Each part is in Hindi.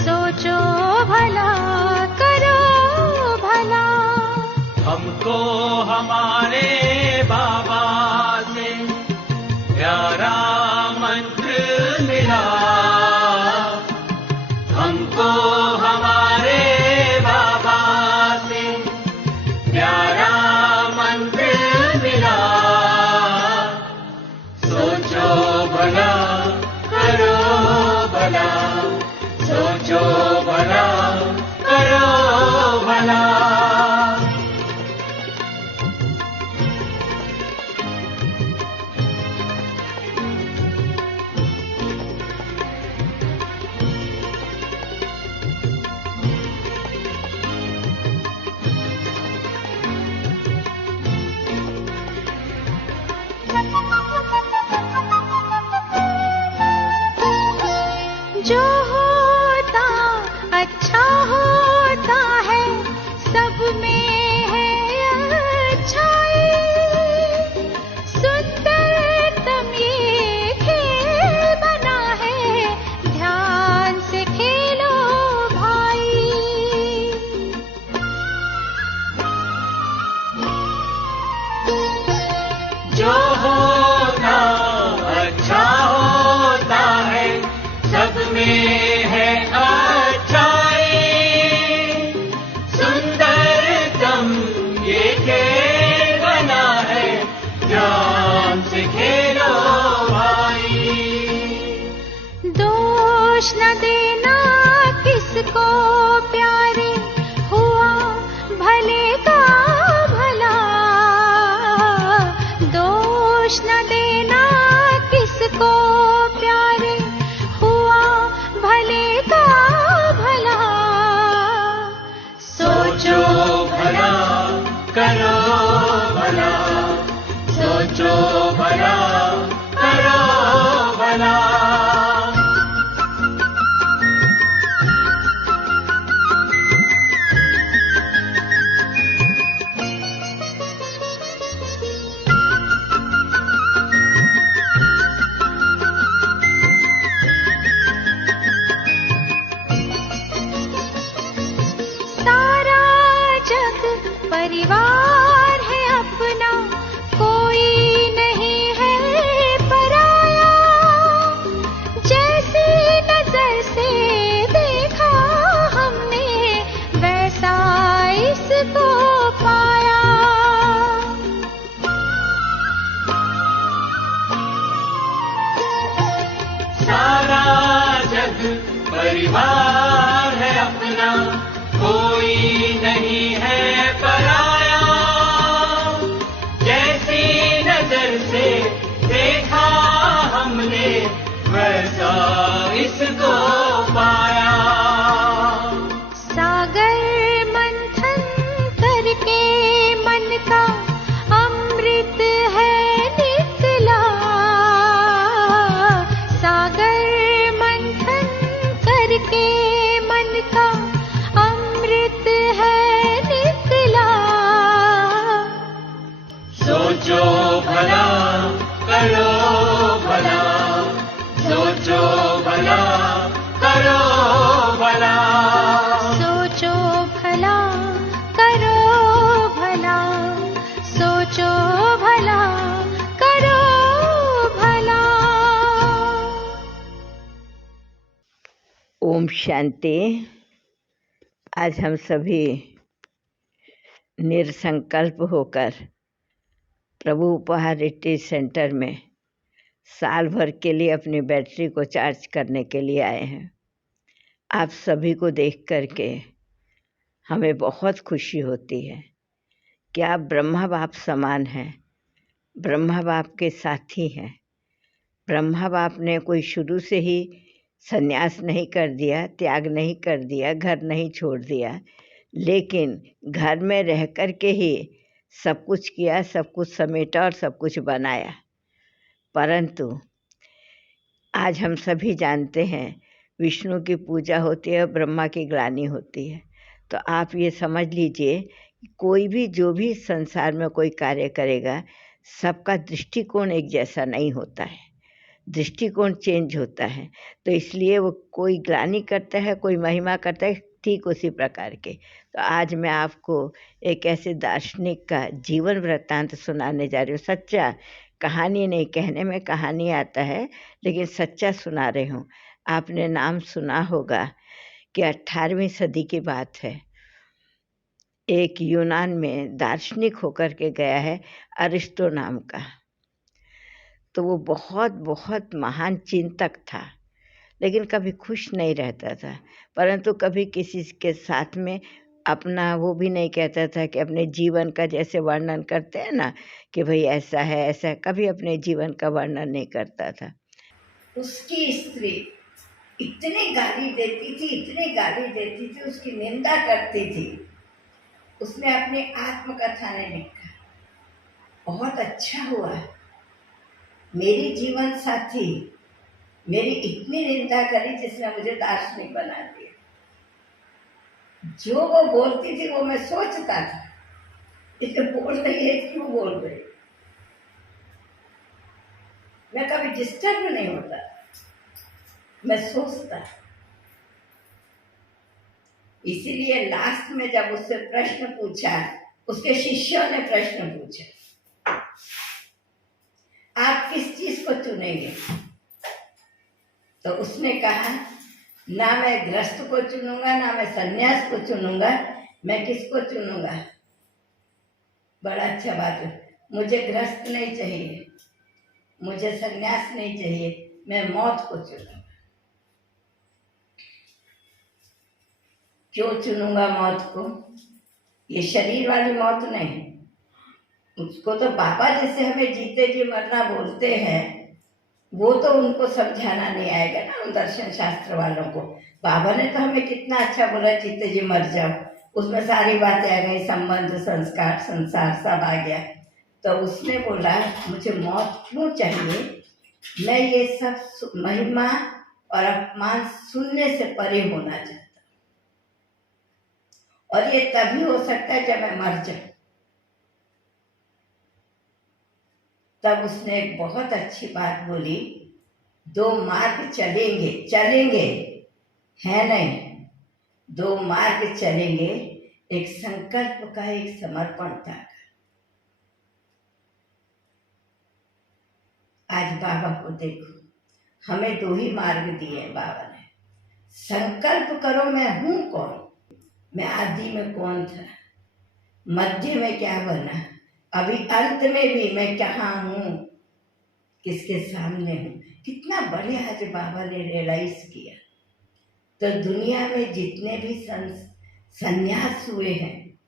सोचो भला करो भला। हमको हमारे बाबा से प्यारा मंत्र मिला, हमको हमारे बाबा से प्यारा मंत्र मिला। सोचो भला करो भला, सोचो भला करो भला। जो होता अच्छा होता है, सब में है अच्छाई। सुंदरतम ये खेल बना है, ध्यान से खेलो भाई। जो होता अच्छा होता है, सब में है अच्छाई। सुंदरतम ये खेल बना है, ध्यान से खेलो भाई। दोष न देना किसको प्यारे, हुआ भले का भला। दोष न देना किसको प्यारे, हुआ भले का भला। सोचो भला करो भला, सोचो भला करो भला। सारा जग परिवार है अपना, कोई नहीं है पराया। जैसी नजर से देखा हमने, वैसा इसको पाया। सारा जग परिवार है अपना, कोई नहीं है पराया। जैसी नजर से देखा हमने, वैसा इसको पाया। सागर मंथन करके मन का अमृत है निकला। सागर मंथन करके मन का अमृत है निकला। सोचो भला करो भला, सोचो भला करो भला। सोचो भला करो भला, सोचो भला करो भला। ओम शांति। आज हम सभी निरसंकल्प होकर प्रभु उपहार रिट्रीट सेंटर में साल भर के लिए अपनी बैटरी को चार्ज करने के लिए आए हैं। आप सभी को देख करके हमें बहुत खुशी होती है कि आप ब्रह्मा बाप समान हैं, ब्रह्मा बाप के साथी हैं। ब्रह्मा बाप ने कोई शुरू से ही संन्यास नहीं कर दिया, त्याग नहीं कर दिया, घर नहीं छोड़ दिया, लेकिन घर में रह कर के ही सब कुछ किया, सब कुछ समेटा और सब कुछ बनाया। परंतु आज हम सभी जानते हैं विष्णु की पूजा होती है, ब्रह्मा की ग्लानि होती है। तो आप ये समझ लीजिए, कोई भी जो भी संसार में कोई कार्य करेगा, सबका दृष्टिकोण एक जैसा नहीं होता है। दृष्टिकोण चेंज होता है। तो इसलिए वो कोई ग्लानि करता है, कोई महिमा करता है, ठीक उसी प्रकार के। तो आज मैं आपको एक ऐसे दार्शनिक का जीवन वृत्तांत सुनाने जा रही हूँ। सच्चा, कहानी नहीं, कहने में कहानी आता है लेकिन सच्चा सुना रही हूँ। आपने नाम सुना होगा कि 18वीं सदी की बात है। एक यूनान में दार्शनिक होकर के गया है अरिस्टो नाम का। तो वो बहुत बहुत महान चिंतक था, लेकिन कभी खुश नहीं रहता था, परंतु कभी किसी के साथ में अपना वो भी नहीं कहता था कि अपने जीवन का जैसे वर्णन करते हैं ना कि भाई ऐसा है ऐसा है, कभी अपने जीवन का वर्णन नहीं करता था। उसकी स्त्री इतनी गाली देती थी, इतनी गाली देती थी, उसकी निंदा करती थी। उसने अपनी आत्मकथा में लिखा, बहुत अच्छा हुआ मेरी जीवन साथी मेरी इतनी निंदा करी जिसने मुझे दार्शनिक बना दिया। जो वो बोलती थी वो मैं सोचता था, इसे बोल रही है क्यों बोल रही। मैं कभी डिस्टर्ब नहीं होता, मैं सोचता। इसीलिए लास्ट में जब उससे प्रश्न पूछा, उसके शिष्यों ने प्रश्न पूछा, आप किस चीज को चुनेंगे? तो उसने कहा, ना मैं गृहस्थ को चुनूंगा, ना मैं सन्यास को चुनूंगा, मैं किसको चुनूंगा? बड़ा अच्छा बात है, मुझे गृहस्थ नहीं चाहिए, मुझे सन्यास नहीं चाहिए, मैं मौत को चुनूंगा। क्यों चुनूंगा मौत को? ये शरीर वाली मौत नहीं, उसको तो बाबा जैसे हमें जीते जी मरना बोलते हैं, वो तो उनको समझाना नहीं आएगा ना उन दर्शन शास्त्र वालों को। बाबा ने तो हमें कितना अच्छा बोला, जीते जी मर जाओ, उसमें सारी बातें आ गई, संबंध, संस्कार, संसार सब आ गया। तो उसने बोला मुझे मौत क्यों चाहिए, मैं ये सब महिमा और अपमान सुनने से परे होना चाहता, और ये तभी हो सकता है जब मैं मर जाऊं। तब उसने एक बहुत अच्छी बात बोली, दो मार्ग चलेंगे, चलेंगे है नहीं, दो मार्ग चलेंगे, एक संकल्प का, एक समर्पणता का। आज बाबा को देखो, हमें दो ही मार्ग दिए बाबा ने। संकल्प करो मैं हूं कौन, मैं आदि में कौन था, मध्य में क्या बना, अभी अंत में भी मैं कहाँ हूं, किसके सामने हूं। कितना बढ़िया आज बाबा ने रियलाइज किया। तो दुनिया में जितने भी संन्यास हुए हैं,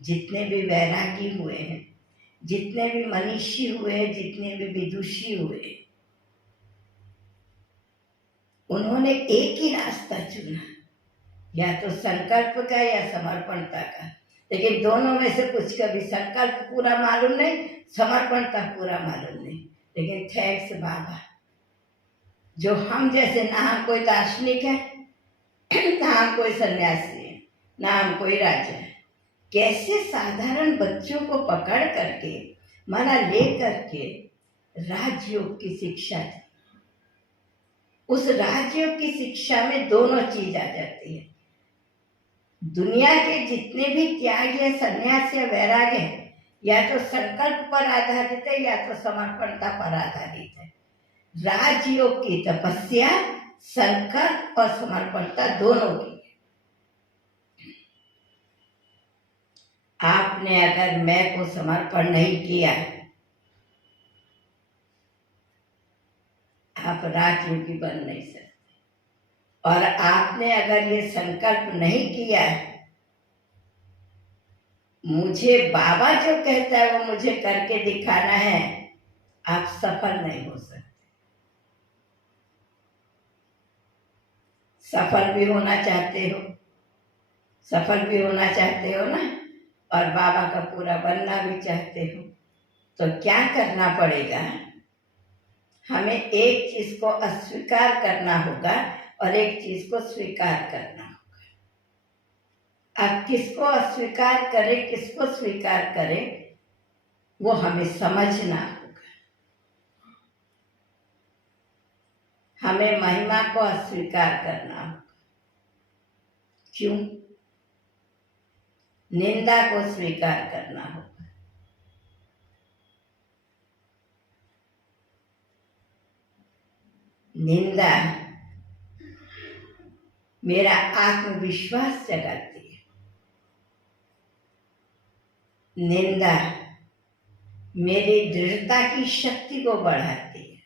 जितने भी वैरागी हुए हैं, जितने भी मनीषी हुए हैं, जितने भी विदुषी हुए, उन्होंने एक ही रास्ता चुना, या तो संकल्प का या समर्पणता का। लेकिन दोनों में से कुछ, कभी संकल्प पूरा मालूम नहीं, समर्पणता पूरा मालूम नहीं। लेकिन थैंक्स बाबा, जो हम जैसे, ना हम कोई दार्शनिक है, ना हम कोई सन्यासी है, ना हम कोई राजा है, कैसे साधारण बच्चों को पकड़ करके, मना ले करके राजयोग की शिक्षा दी। उस राजयोग की शिक्षा में दोनों चीज आ जाती है। दुनिया के जितने भी त्याग या संन्यास या वैराग है, या तो संकल्प पर आधारित है या तो समर्पणता पर आधारित है। राजयोग की तपस्या संकल्प और समर्पणता दोनों की है। आपने अगर मैं को समर्पण नहीं किया, आप राजयोगी बन नहीं सकते। और आपने अगर ये संकल्प नहीं किया, मुझे बाबा जो कहता है वो मुझे करके दिखाना है, आप सफल नहीं हो सकते। सफल भी होना चाहते हो, सफल भी होना चाहते हो ना, और बाबा का पूरा बनना भी चाहते हो, तो क्या करना पड़ेगा? हमें एक चीज को अस्वीकार करना होगा और एक चीज को स्वीकार करना होगा। अब किसको अस्वीकार करें, किसको स्वीकार करें, वो हमें समझना होगा। हमें महिमा को अस्वीकार करना होगा। क्यों? निंदा को स्वीकार करना होगा। निंदा मेरा आत्मविश्वास जगाती है। निंदा मेरी दृढ़ता की शक्ति को बढ़ाती है।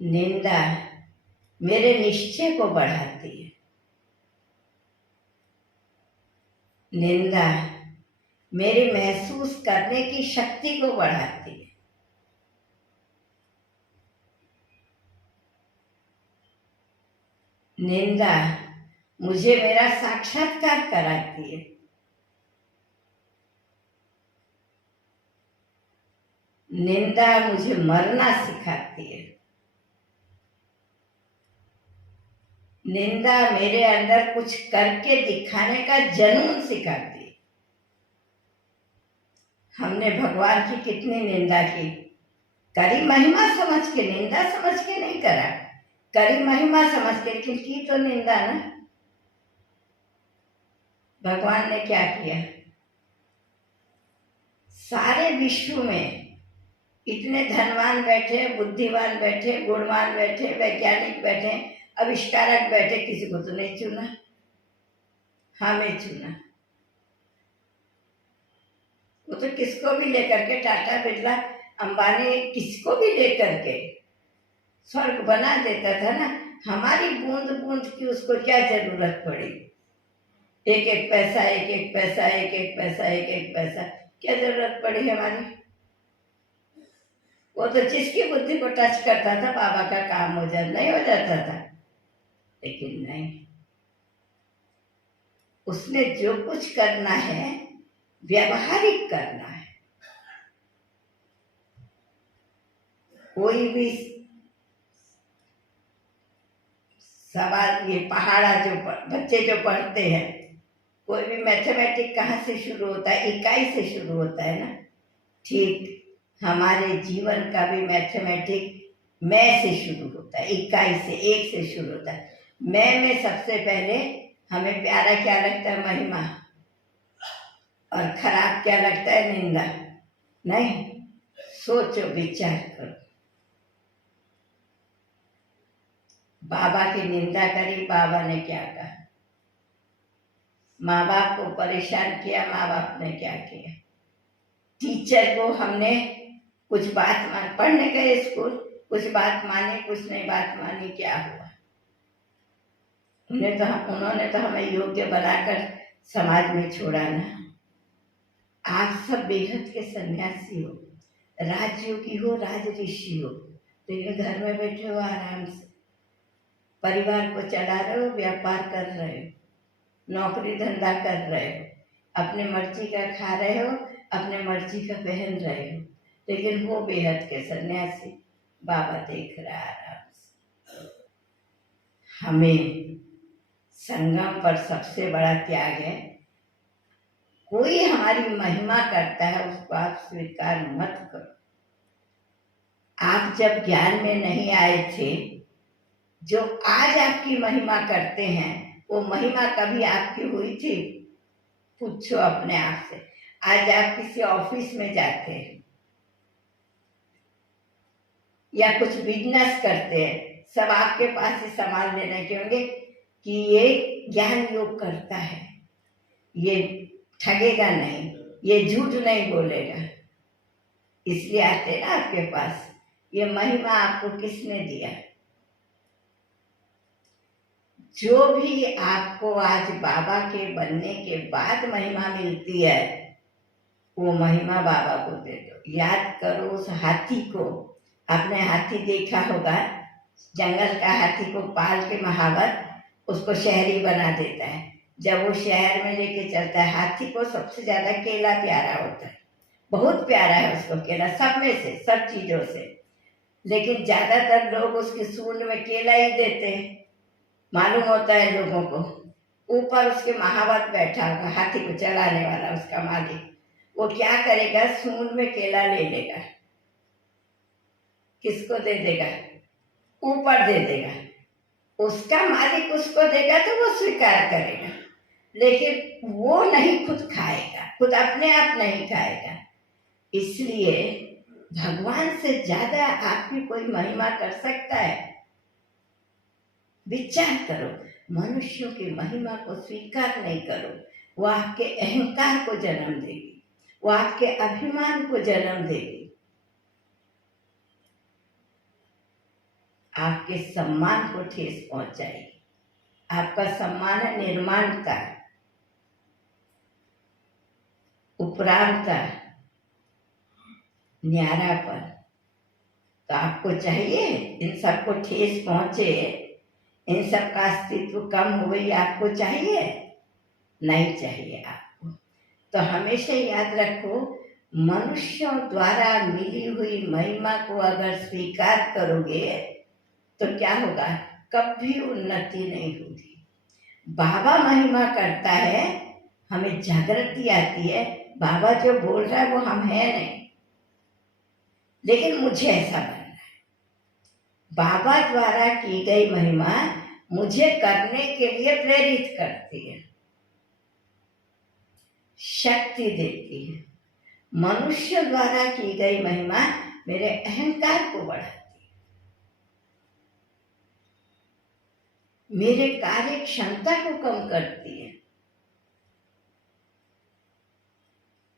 निंदा मेरे निश्चय को बढ़ाती है। निंदा मेरी महसूस करने की शक्ति को बढ़ाती है। निंदा मुझे मेरा साक्षात्कार कराती है। निंदा मुझे मरना सिखाती है। निंदा मेरे अंदर कुछ करके दिखाने का जुनून सिखाती है। हमने भगवान की कितनी निंदा की, करी महिमा समझ के, निंदा समझ के नहीं करा, करी महिमा समझ के, लेकिन की तो निंदा ना। भगवान ने क्या किया? सारे विश्व में इतने धनवान बैठे, बुद्धिमान बैठे, गुणवान बैठे, वैज्ञानिक बैठे, आविष्कारक बैठे, किसी को तो नहीं चुना, हमें चुना। वो तो किसको भी लेकर के, टाटा बिरला अंबानी किसको भी लेकर के स्वर्ग बना देता था ना। हमारी बूंद बूंद की उसको क्या जरूरत पड़ी? एक एक पैसा, एक एक पैसा, एक एक पैसा, एक एक पैसा, क्या जरूरत पड़ी हमारी? वो तो जिसकी बुद्धि को टच करता था बाबा का काम हो जाता था। लेकिन नहीं, उसने जो कुछ करना है व्यवहारिक करना है। कोई भी सवाल, ये पहाड़ा जो बच्चे जो पढ़ते हैं, कोई भी मैथमेटिक कहाँ से शुरू होता है? इकाई से शुरू होता है ना। ठीक हमारे जीवन का भी मैथमेटिक मैं से शुरू होता है, इकाई से, एक से शुरू होता है। मैं में सबसे पहले हमें प्यारा क्या लगता है? महिमा। और खराब क्या लगता है? निंदा। नहीं, सोचो, विचार करो। बाबा की निंदा करी, बाबा ने क्या कहा? माँ बाप को परेशान किया, माँ बाप ने क्या किया? टीचर को हमने कुछ बात पढ़ने गए स्कूल, कुछ बात मानी, कुछ नहीं बात मानी, क्या हुआ? उन्होंने तो हमें योग्य बनाकर समाज में छोड़ा ना। आप सब बेहद के सन्यासी हो, राजयोगी हो, राज ऋषि हो, लेकिन घर में बैठे हो आराम से, परिवार को चला रहे हो, व्यापार कर रहे हो, नौकरी धंधा कर रहे हो, अपने मर्जी का खा रहे हो, अपने मर्जी का पहन रहे हो, लेकिन वो बेहद के सन्यासी। बाबा देख रहा है आराम से। हमें संगम पर सबसे बड़ा त्याग है। कोई हमारी महिमा करता है, उसको आप स्वीकार मत करो। आप जब ज्ञान में नहीं आए थे, जो आज आपकी महिमा करते हैं, वो महिमा कभी आपकी हुई थी? पूछो अपने आप से। आज आप किसी ऑफिस में जाते हैं या कुछ बिजनेस करते हैं, सब आपके पास ही सामान लेने के होंगे कि ये ज्ञान योग करता है, ये ठगेगा नहीं, ये झूठ नहीं बोलेगा, इसलिए आते ना आपके पास। ये महिमा आपको किसने दिया? जो भी आपको आज बाबा के बनने के बाद महिमा मिलती है, वो महिमा बाबा को दे दो। याद करो उस हाथी को, आपने हाथी देखा होगा, जंगल का हाथी को पाल के महावत उसको शहरी बना देता है। जब वो शहर में लेके चलता है, हाथी को सबसे ज्यादा केला प्यारा होता है, बहुत प्यारा है उसको केला, सब में से, सब चीजों से। लेकिन ज्यादातर लोग उसकी सूंड में केला ही देते हैं। मालूम होता है लोगों को, ऊपर उसके महावत बैठा होगा, हाथी को चलाने वाला उसका मालिक, वो क्या करेगा? सूंड में केला ले लेगा, किसको दे देगा? ऊपर दे देगा, उसका मालिक उसको देगा तो वो स्वीकार करेगा, लेकिन वो नहीं खुद खाएगा, खुद अपने आप नहीं खाएगा। इसलिए भगवान से ज्यादा आपकी कोई महिमा कर सकता है? विचार करो, मनुष्यों की महिमा को स्वीकार नहीं करो, वो आपके अहंकार को जन्म देगी, वो आपके अभिमान को जन्म देगी, आपके सम्मान को ठेस पहुंचाएगी। आपका सम्मान है निर्माणता, उपरांता, न्यारापन। तो आपको चाहिए इन सबको ठेस पहुंचे, इन सब का अस्तित्व कम हो गई, आपको चाहिए? नहीं चाहिए आपको। तो हमेशा याद रखो, मनुष्यों द्वारा मिली हुई महिमा को अगर स्वीकार करोगे तो क्या होगा? कभी उन्नति नहीं होगी। बाबा महिमा करता है, हमें जागृति आती है, बाबा जो बोल रहा है वो हम है नहीं, लेकिन मुझे ऐसा बनना है। बाबा द्वारा की गई महिमा मुझे करने के लिए प्रेरित करती है, शक्ति देती है। मनुष्य द्वारा की गई महिमा मेरे अहंकार को बढ़ाती है, मेरे कार्य क्षमता को कम करती है।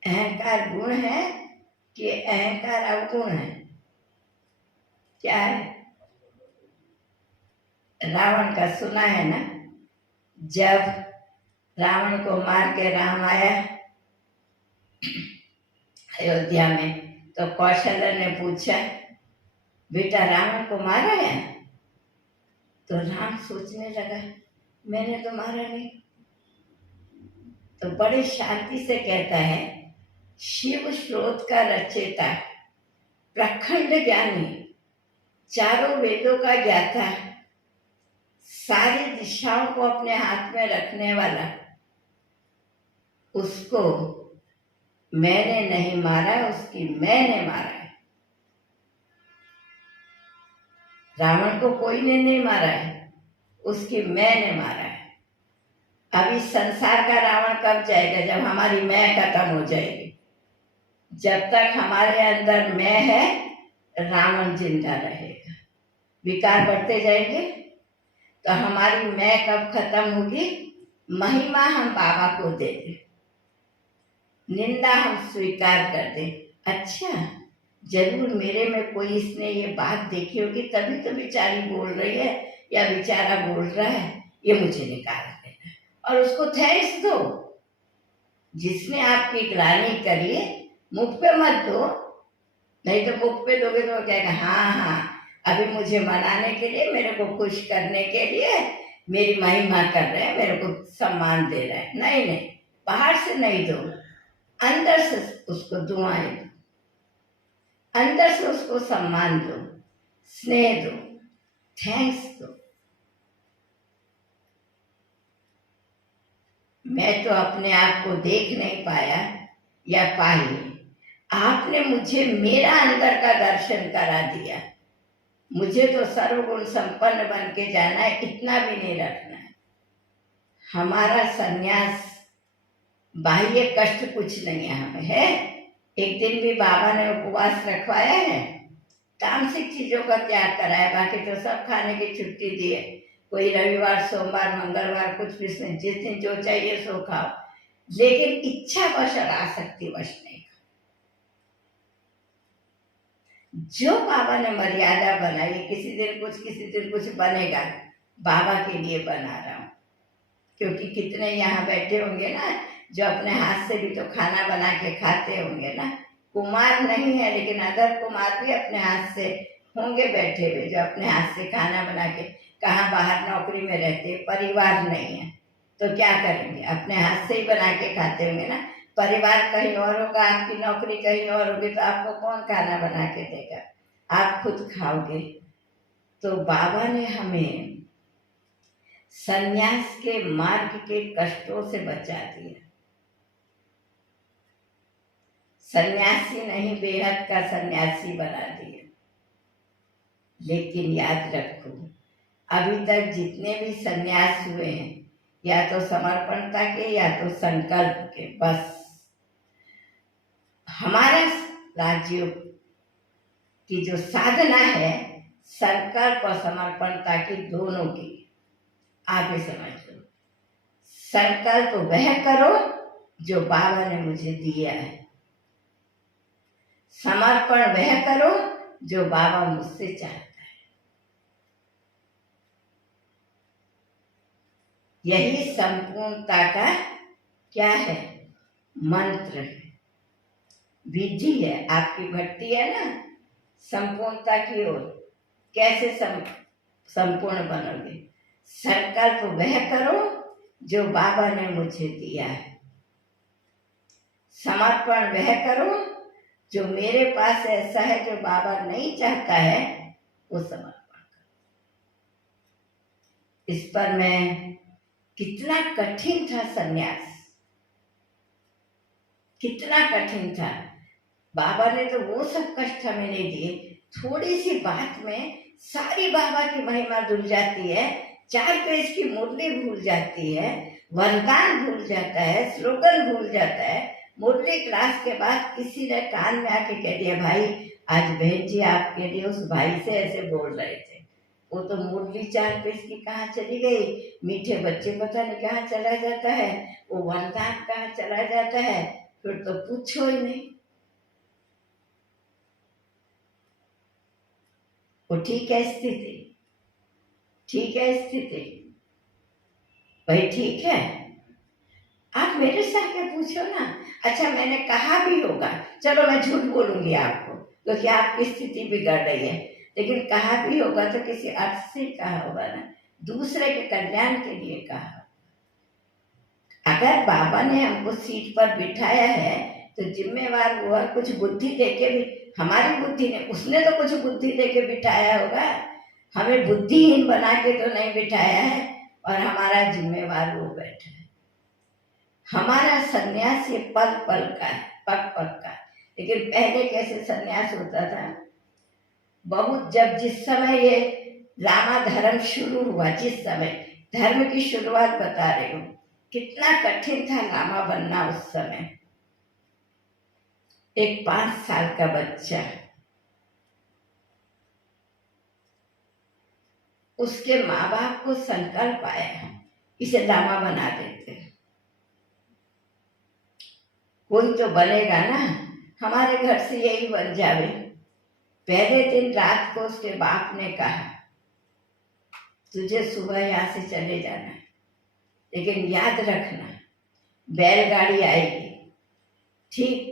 अहंकार गुण है कि अहंकार अवगुण है? क्या है? रावण का सुना है ना, जब रावण को मार के राम आया अयोध्या में, तो कौशल्य ने पूछा, बेटा रावण को मारा है? तो राम सोचने लगा, मैंने तो मारा नहीं। तो बड़े शांति से कहता है, शिव स्रोत का रचयिता, प्रखंड ज्ञानी, चारों वेदों का ज्ञाता, सारी दिशाओं को अपने हाथ में रखने वाला, उसको मैंने नहीं मारा, उसकी मैंने मारा है। रावण को कोई ने नहीं मारा है, उसकी मैंने मारा है। अब इस संसार का रावण कब जाएगा? जब हमारी मैं खत्म हो जाएगी। जब तक हमारे अंदर मैं है, रावण जिंदा रहेगा। विकार बढ़ते जाएंगे, तो हमारी मैं कब खत्म होगी? महिमा हम बाबा को दे दें, निंदा हम स्वीकार कर दें। अच्छा, जरूर मेरे में कोई इसने ये बात देखी होगी, तभी तो बेचारी बोल रही है या बेचारा बोल रहा है, ये मुझे निकाल देना और उसको थैंक्स दो। जिसने आपकी ग्लानि करी, मुख पे मत दो, नहीं तो मुख पे दोगे तो कहेगा हाँ हाँ, अभी मुझे मनाने के लिए, मेरे को खुश करने के लिए मेरी महिमा कर रहे हैं, मेरे को सम्मान दे रहे हैं। नहीं नहीं, बाहर से नहीं दो, अंदर से उसको दुआएं दो, अंदर से उसको सम्मान दो, स्नेह दो, थैंक्स दो। मैं तो अपने आप को देख नहीं पाया या पाई, आपने मुझे मेरा अंदर का दर्शन करा दिया। मुझे तो सर्वगुण संपन्न बन के जाना है, इतना भी नहीं रखना है। हमारा संन्यास बाह्य कष्ट कुछ नहीं है, हमें है। एक दिन भी बाबा ने उपवास रखवाया है, तामसिक चीजों का त्याग कराया, बाकी तो सब खाने की छुट्टी दी है। कोई रविवार, सोमवार, मंगलवार कुछ भी नहीं, जिस दिन जो चाहिए सो खाओ, लेकिन इच्छा वश और आसक्ति वश नहीं। जो बाबा ने मर्यादा बनाई, किसी दिन कुछ बनेगा, बाबा के लिए बना रहा हूँ। क्योंकि कितने यहाँ बैठे होंगे ना जो अपने हाथ से भी तो खाना बना के खाते होंगे ना। कुमार नहीं है, लेकिन अदर कुमार भी अपने हाथ से होंगे बैठे हुए, जो अपने हाथ से खाना बना के, कहाँ बाहर नौकरी में रहते, परिवार नहीं है तो क्या करेंगे, अपने हाथ से ही बना के खाते होंगे ना। परिवार कहीं और होगा, आपकी नौकरी कहीं और होगी, तो आपको कौन खाना बना के देगा? आप खुद खाओगे। तो बाबा ने हमें संन्यास के मार्ग के कष्टों से बचा दिया। सन्यासी नहीं, बेहद का सन्यासी बना दिया। लेकिन याद रखो, अभी तक जितने भी संन्यास हुए हैं, या तो समर्पणता के या तो संकल्प के, बस हमारा राज्य की जो साधना है संकल्प और समर्पणता की, दोनों की। आप ही समझ लो, संकल्प वह करो जो बाबा ने मुझे दिया है, समर्पण वह करो जो बाबा मुझसे चाहता है। यही संपूर्णता का क्या है? मंत्र है, विधि है। आपकी भक्ति है ना संपूर्णता की ओर। कैसे संपूर्ण बनोगे? संकल्प वह करो जो बाबा ने मुझे दिया है, समर्पण वह करो जो मेरे पास ऐसा है जो बाबा नहीं चाहता है, वो समर्पण करो। इस पर मैं, कितना कठिन था संन्यास, कितना कठिन था। बाबा ने तो वो सब कष्ट हमें नहीं दिए। थोड़ी सी बात में सारी बाबा की महिमा धुल जाती है, 4 पेज की मुरली भूल जाती है, वरदान भूल जाता है, स्लोगन भूल जाता है। मुरली क्लास के बाद किसी ने कान में आके कह दिया, भाई आज बहन जी आपके लिए उस भाई से ऐसे बोल रहे थे। वो तो मुरली 4 पेज की कहाँ चली गई, मीठे बच्चे पता नहीं कहाँ चला जाता है, वो वरदान कहाँ चला जाता है, फिर तो पूछो ही नहीं। वो ठीक है स्थिति, ठीक है स्थिति, भाई ठीक है। आप मेरे से आके पूछो ना। अच्छा मैंने कहा भी होगा, चलो मैं झूठ बोलूंगी आपको क्योंकि आपकी स्थिति बिगड़ रही है, लेकिन कहा भी होगा तो किसी अर्थ से कहा होगा ना, दूसरे के कल्याण के लिए कहा। अगर बाबा ने हमको सीट पर बिठाया है तो जिम्मेवार वो है। कुछ बुद्धि देके भी, हमारी बुद्धि ने, उसने तो कुछ बुद्धि देके बिठाया होगा, हमें बुद्धिहीन बना के तो नहीं बिठाया है। और हमारा जिम्मेवार वो बैठा है। हमारा सन्यास ये पल पल का है, पग पग का। लेकिन पहले कैसे सन्यास होता था? बहुत, जब जिस समय ये लामा धर्म शुरू हुआ, जिस समय धर्म की शुरुआत बता रही हूँ, कितना कठिन था लामा बनना उस समय। एक 5 साल का बच्चा, उसके माँ बाप को संकल्प आया इसे लामा बना देते, कोई तो बनेगा ना, हमारे घर से यही बन जावे। पहले दिन रात को उसके बाप ने कहा, तुझे सुबह यहाँ से चले जाना है, लेकिन याद रखना बैलगाड़ी आएगी, ठीक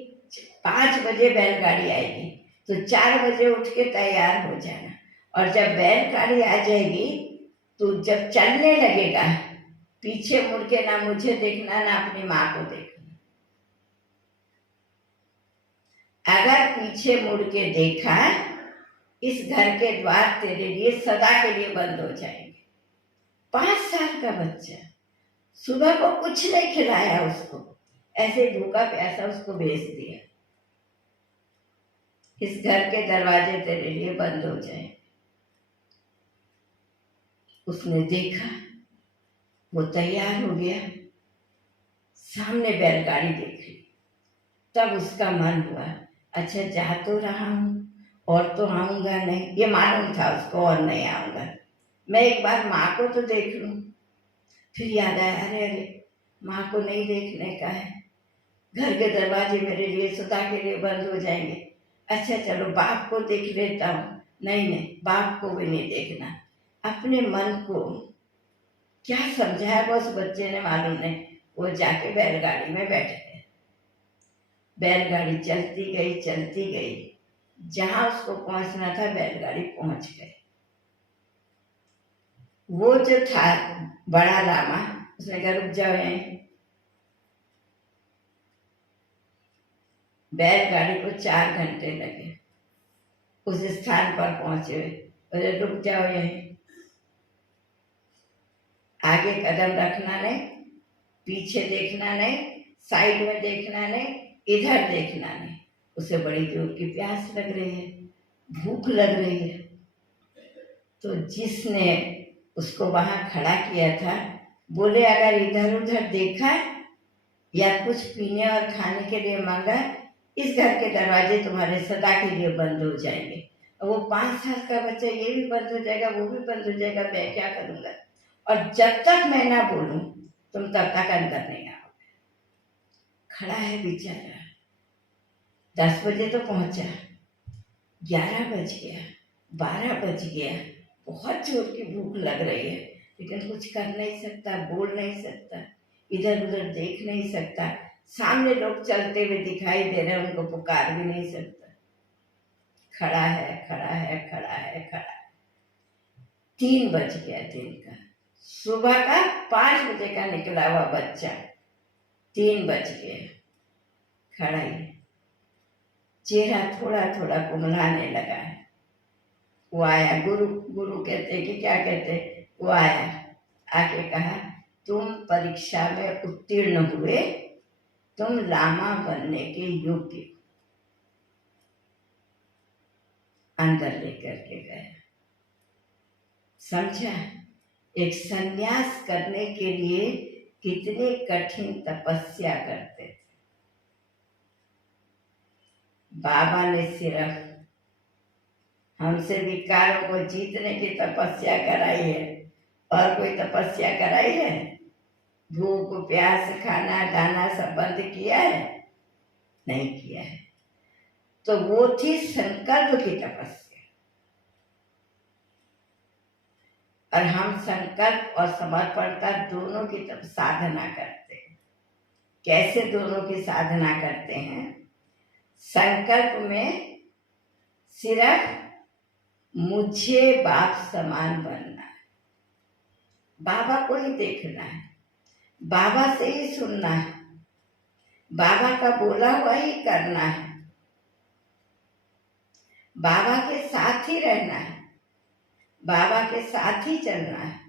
5 बजे बैलगाड़ी आएगी, तो 4 बजे उठ के तैयार हो जाना। और जब बैलगाड़ी आ जाएगी तो जब चलने लगेगा, पीछे मुड़ के ना मुझे देखना ना अपनी माँ को देखना। अगर पीछे मुड़ के देखा, इस घर के द्वार तेरे लिए सदा के लिए बंद हो जाएंगे। 5 साल का बच्चा, सुबह को कुछ नहीं खिलाया उसको, ऐसे भूखा प्यासा उसको भेज दिया, इस घर के दरवाजे तेरे लिए बंद हो जाए। उसने देखा, वो तैयार हो गया, सामने बैलगाड़ी देख ली, तब उसका मन हुआ, अच्छा जा तो रहा हूँ और तो आऊंगा नहीं, ये मालूम था उसको, और नहीं आऊंगा, मैं एक बार माँ को तो देख लूं। फिर याद आया, अरे अरे माँ को नहीं देखने का है, घर के दरवाजे मेरे लिए सदा के लिए बंद हो जाएंगे। अच्छा चलो बाप को देख लेता हूँ। नहीं नहीं, बाप को भी नहीं देखना। अपने मन को क्या समझाया उस बच्चे ने मालूम नहीं। वो जाके बैलगाड़ी में बैठ गए, बैलगाड़ी चलती गई, जहां उसको पहुंचना था बैलगाड़ी पहुंच गई। वो जो था बड़ा लामा, उसने कहा रुक जाओ यहीं। बैलगाड़ी को 4 घंटे लगे, उस स्थान पर पहुंचे। बोले रुक जाओ यहीं, आगे कदम रखना नहीं, पीछे देखना नहीं, साइड में देखना नहीं, इधर देखना नहीं। उसे बड़ी जोर की प्यास लग रही है, भूख लग रही है। तो जिसने उसको वहां खड़ा किया था बोले, अगर इधर उधर देखा या कुछ पीने और खाने के लिए मांगा, इस घर के दरवाजे तुम्हारे सदा के लिए बंद हो जाएंगे। और वो 5 साल का बच्चा, ये भी बंद हो जाएगा, वो भी बंद हो जाएगा, मैं क्या करूंगा। और जब तक मैं ना बोलूं तुम तब तक अंदर नहीं आओगे। खड़ा है बेचारा, 10 बजे तो पहुंचा, 11 बज गया, 12 बज गया, बहुत जोर की भूख लग रही है, लेकिन कुछ कर नहीं सकता, बोल नहीं सकता, इधर उधर देख नहीं सकता, सामने लोग चलते हुए दिखाई दे रहे हैं, उनको पुकार भी नहीं सकता। खड़ा है, खड़ा है, खड़ा है, खड़ा है। 3 बज गया दिन का, सुबह का 5 बजे का निकला हुआ बच्चा, 3 बज गया, खड़ा ही। चेहरा थोड़ा थोड़ा कुमलाने लगा है। वो आया, गुरु कहते कि क्या कहते, वो आया, आके कहा, तुम परीक्षा में उत्तीर्ण हुए, तुम लामा बनने के योग्य हो। अंदर लेकर के गया। समझा, एक संन्यास करने के लिए कितनी कठिन तपस्या करते थे। बाबा ने सिर्फ हमसे विकारों को जीतने की तपस्या कराई है, और कोई तपस्या कराई है? भूख प्यास खाना दाना सब बंद किया है? नहीं किया है। तो वो थी संकल्प की तपस्या। और हम संकल्प और समर्पणता दोनों की साधना करते हैं। कैसे दोनों की साधना करते हैं? संकल्प में सिर्फ मुझे बाप समान बनना है, बाबा को ही देखना है, बाबा से ही सुनना है, बाबा का बोला हुआ ही करना है, बाबा के साथ ही रहना है, बाबा के साथ ही चलना है,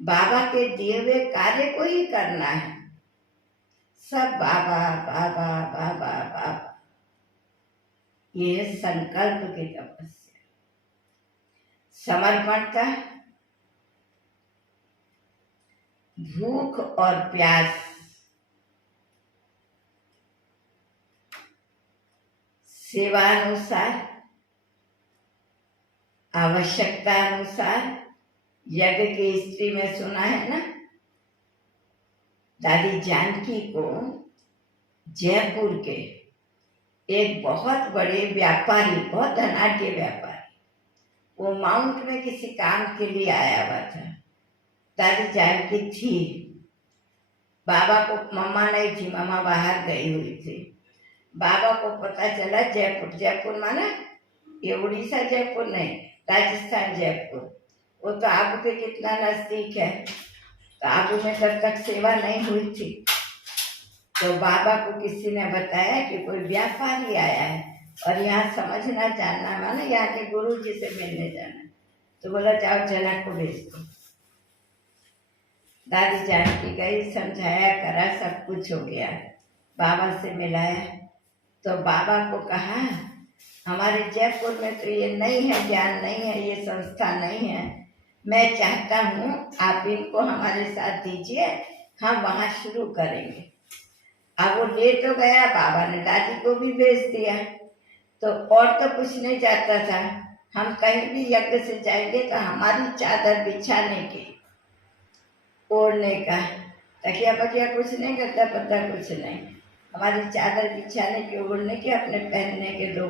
बाबा के दिए हुए कार्य को ही करना है। सब बाबा बाबा बाबा बाबा। ये संकल्प की तपस्या। समर्पणता, भूख और प्यास सेवानुसार, आवश्यकता अनुसार। यज्ञ की स्त्री में सुना है ना, दादी जानकी को जयपुर के एक बहुत बड़े व्यापारी, बहुत धनाढ्य व्यापारी, वो माउंट में किसी काम के लिए आया हुआ था। दादी जानकी थी, बाबा को मम्मा नहीं थी, मम्मा बाहर गई हुई थी। बाबा को पता चला जयपुर, जयपुर माना ये उड़ीसा जयपुर नहीं, राजस्थान जयपुर। वो तो आबू के कितना नजदीक है, तो आबू में तब तक सेवा नहीं हुई थी। तो बाबा को किसी ने बताया कि कोई व्यापारी आया है और यहाँ समझना जानना, माना यहाँ के गुरु जी से मिलने जाना। तो बोला जाओ जनक को भेज दो। दादी जानकी गई, समझाया करा, सब कुछ हो गया, बाबा से मिलाया। तो बाबा को कहा हमारे जयपुर में तो ये नहीं है, ज्ञान नहीं है, ये संस्था नहीं है, मैं चाहता हूँ आप इनको हमारे साथ दीजिए, हम वहाँ शुरू करेंगे। अब वो ले तो गया, बाबा ने दादी को भी भेज दिया। तो और तो कुछ नहीं चाहता था, हम कहीं भी यज्ञ से जाएंगे तो हमारी चादर बिछाने की, ओढ़ने का, तकिया बकिया कुछ नहीं, गद्दा पत्ता कुछ नहीं, हमारी चादर बिछाने की, ओढ़ने की, अपने पहनने के 2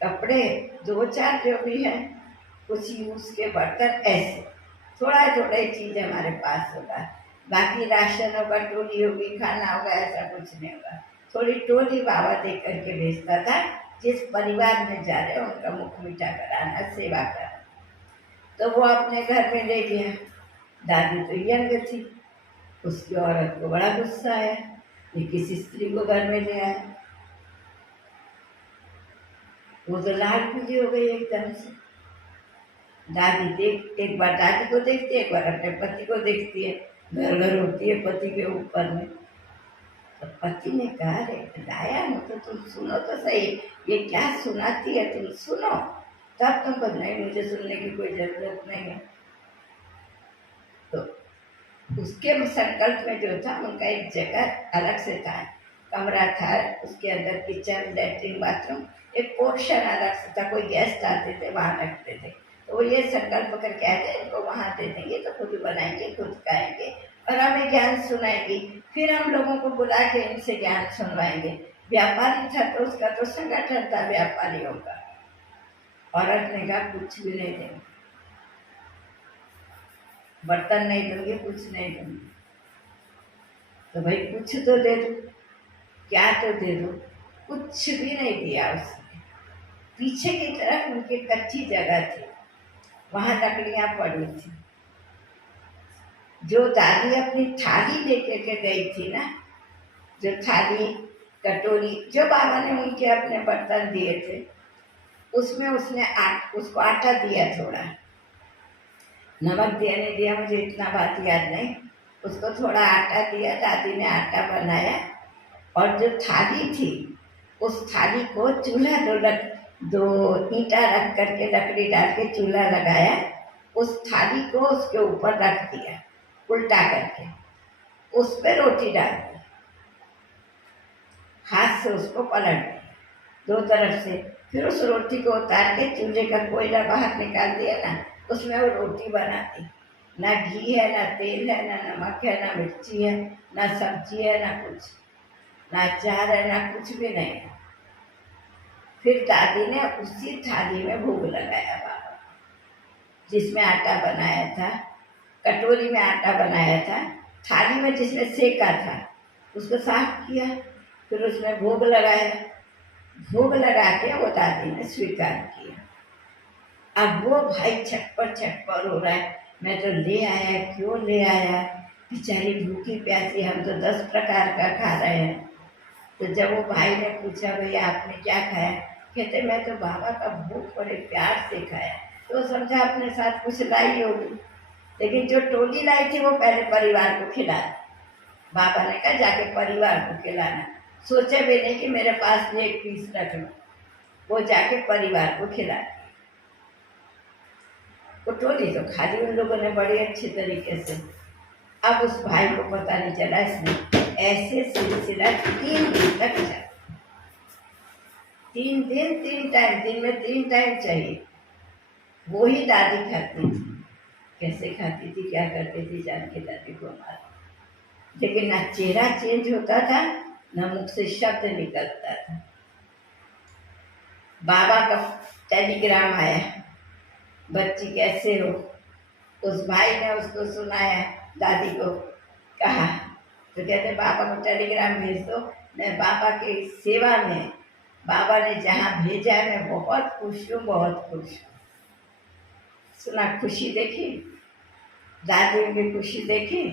कपड़े, 2-4 जो भी है, कुछ यूज के बर्तन, ऐसे थोड़ा थोड़ा चीज हमारे पास होगा। बाकी राशन होगा, टोली होगी, खाना होगा, ऐसा कुछ नहीं होगा। थोड़ी टोली बाबा दे करके भेजता था, जिस परिवार में जा रहे उनका मुख मीठा कराना, सेवा कराना। तो वो अपने घर में ले गया। दादी तो यंग थी, उसकी औरत को बड़ा गुस्सा आया, ये किसी स्त्री को घर में ले आया। वो तो लाल पीली हो गई एकदम से। दादी देख, एक बार दादी को देखती है, एक बार अपने पति को देखती है, घर घर होती है पति के ऊपर में। तो पति ने कहा, रे लाया हूँ तो तुम सुनो तो सही, ये क्या सुनाती है, तुम सुनो। तब तुमको नहीं, मुझे सुनने की कोई जरूरत नहीं है। तो उसके संकल्प में जो था, उनका एक जगह अलग से था, कमरा था, उसके अंदर किचन, लैट्रिन, बाथरूम, एक पोर्शन अलग से था। कोई गेस्ट आते थे वहाँ रखते थे। तो वो ये संकल्प करके आए थे, इनको वहाँ दे देंगे तो खुद बनाएंगे, खुद खाएंगे और हमें ज्ञान सुनाएंगे। फिर हम लोगों को बुला के इनसे ज्ञान सुनवाएंगे। व्यापारी था तो उसका तो संगठन था व्यापारियों का। औरत ने कहा कुछ भी नहीं देंगे, बर्तन नहीं दूंगी, कुछ नहीं दूंगी। तो भाई कुछ तो दे दो, क्या तो दे दो। कुछ भी नहीं दिया उसने। पीछे की तरफ उनकी कच्ची जगह थी, वहां लकड़ियां पड़ी थी। जो दादी अपनी थाली लेके के गई थी ना, जो थाली कटोरी जो बाबा ने उनके अपने बर्तन दिए थे, उसमें उसने उसको आटा दिया, थोड़ा नमक दिया नहीं दिया मुझे इतना बात याद नहीं। उसको थोड़ा आटा दिया, दादी ने आटा बनाया और जो थाली थी उस थाली को चूल्हा दो ईंटा रख करके, लकड़ी डाल के चूल्हा लगाया, उस थाली को उसके ऊपर रख दिया उल्टा करके, उस पर रोटी डाल दी, हाथ से उसको पलट दिया दो तरफ से। फिर उस रोटी को उतार के चूल्हे का कोयला बाहर निकाल दिया ना, उसमें वो रोटी बना दी। ना घी है, ना तेल है, ना नमक है, ना मिर्ची है, ना सब्जी है, ना कुछ, ना अचार है, ना कुछ भी नहीं है। फिर दादी ने उसी थाली में भोग लगाया बाबा, जिसमें आटा बनाया था, कटोरी में आटा बनाया था, थाली में जिसमें सेका था उसको साफ किया, फिर उसमें भोग लगाया। भोग लगा के वो दादी ने स्वीकार किया। अब वो भाई छटपट हो रहा है, मैं तो ले आया, क्यों ले आया, बेचारी भूखी प्यासी, हम तो 10 प्रकार का खा रहे हैं। तो जब वो भाई ने पूछा भैया आपने क्या खाया, कहते मैं तो बाबा का भोग बड़े प्यार से खाया। तो समझा अपने साथ कुछ लाई होगी, लेकिन जो टोली लाई थी वो पहले परिवार को खिला दी। बाबा ने कहा जाके परिवार को खिलाना, सोचे भी नहीं कि मेरे पास ये एक पीस रख लो, वो जाके परिवार को खिला दी। वो टोली तो खाली उन लोगों ने बड़े अच्छे तरीके से। अब उस भाई को पता नहीं चला, इसने ऐसे सिलसिला 3 दिन तक चला। 3 दिन 3 टाइम, दिन में 3 टाइम चाहिए। वो ही दादी खाती थी। कैसे खाती थी, क्या करती थी, जान के दादी को मार। लेकिन ना चेहरा चेंज होता था, ना मुख से शब्द निकलता था। बाबा का टेलीग्राम आया, बच्ची कैसे हो। उस भाई ने उसको सुनाया, दादी को कहा, तो कहते बाबा को टेलीग्राम भेज दो, मैं बाबा की सेवा में, बाबा ने जहाँ भेजा है मैं बहुत खुश हूँ, बहुत खुश हूँ। सुना, खुशी देखी, दादी की खुशी देखी,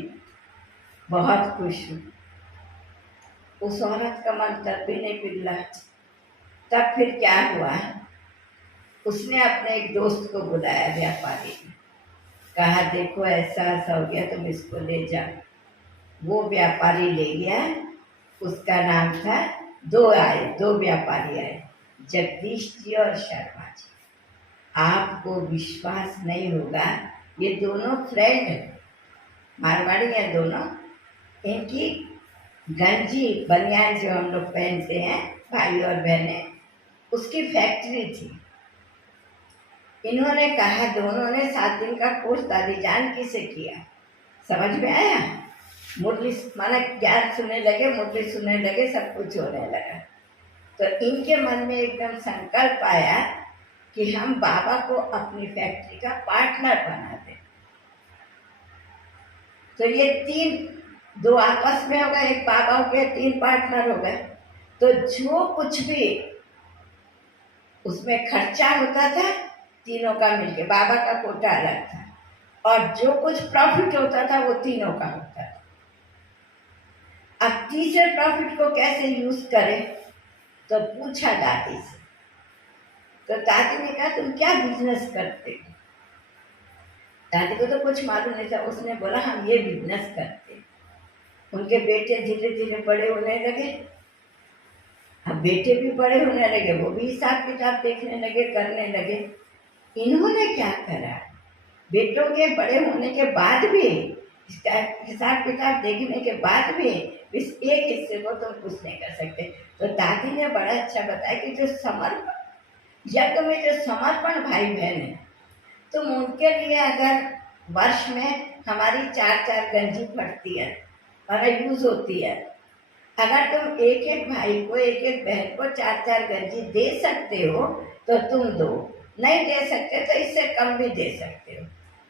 बहुत खुश हूँ। उस औरत का मन तब भी नहीं पिघला। तब फिर क्या हुआ, उसने अपने एक दोस्त को बुलाया, व्यापारी ने, कहा देखो ऐसा ऐसा हो गया, तुम इसको ले जाओ। वो व्यापारी ले गया, उसका नाम था, 2 व्यापारी आए, जगदीश जी और शर्मा जी। आपको विश्वास नहीं होगा, ये दोनों फ्रेंड हैं, मारवाड़ी हैं दोनों। इनकी गंजी बनियान जो हम लोग पहनते हैं भाई और बहनें, उसकी फैक्ट्री थी। इन्होंने कहा, दोनों ने 7 दिन का कोर्स दादी जानकी से किया। समझ में आया, मुरली माना ज्ञान सुनने लगे, मुरली सुनने लगे, सब कुछ होने लगा। तो इनके मन में एकदम संकल्प आया कि हम बाबा को अपनी फैक्ट्री का पार्टनर बना दें। तो ये 2 आपस में हो गए, एक बाबा हो गए, 3 पार्टनर हो गए। तो जो कुछ भी उसमें खर्चा होता था, तीनों का मिलके, बाबा का कोटा अलग था, और जो कुछ प्रॉफिट होता था वो तीनों का होता था। अब तीसरे प्रॉफिट को कैसे यूज करें, तो पूछा दादी से। तो दादी ने कहा तुम क्या बिजनेस करते हो। दादी को तो कुछ मालूम नहीं था। उसने बोला हम ये बिजनेस करते। उनके बेटे धीरे धीरे बड़े होने लगे। अब बेटे भी बड़े होने लगे, वो भी हिसाब किताब देखने लगे, करने लगे। इन्होंने क्या करा, बेटों के बड़े होने के बाद भी, इसका हिसाब किताब देखने के बाद भी इस एक हिस्से को तुम कुछ नहीं कर सकते। तो दादी ने बड़ा अच्छा बताया कि जो समर्पण, यज्ञ में जो समर्पण भाई बहन है, तुम उनके लिए अगर वर्ष में हमारी 4-4 गंजी फटती है और यूज होती है, अगर तुम एक एक भाई को, एक एक बहन को 4-4 गंजी दे सकते हो तो तुम दो, नहीं दे सकते तो इससे कम भी दे सकते हो।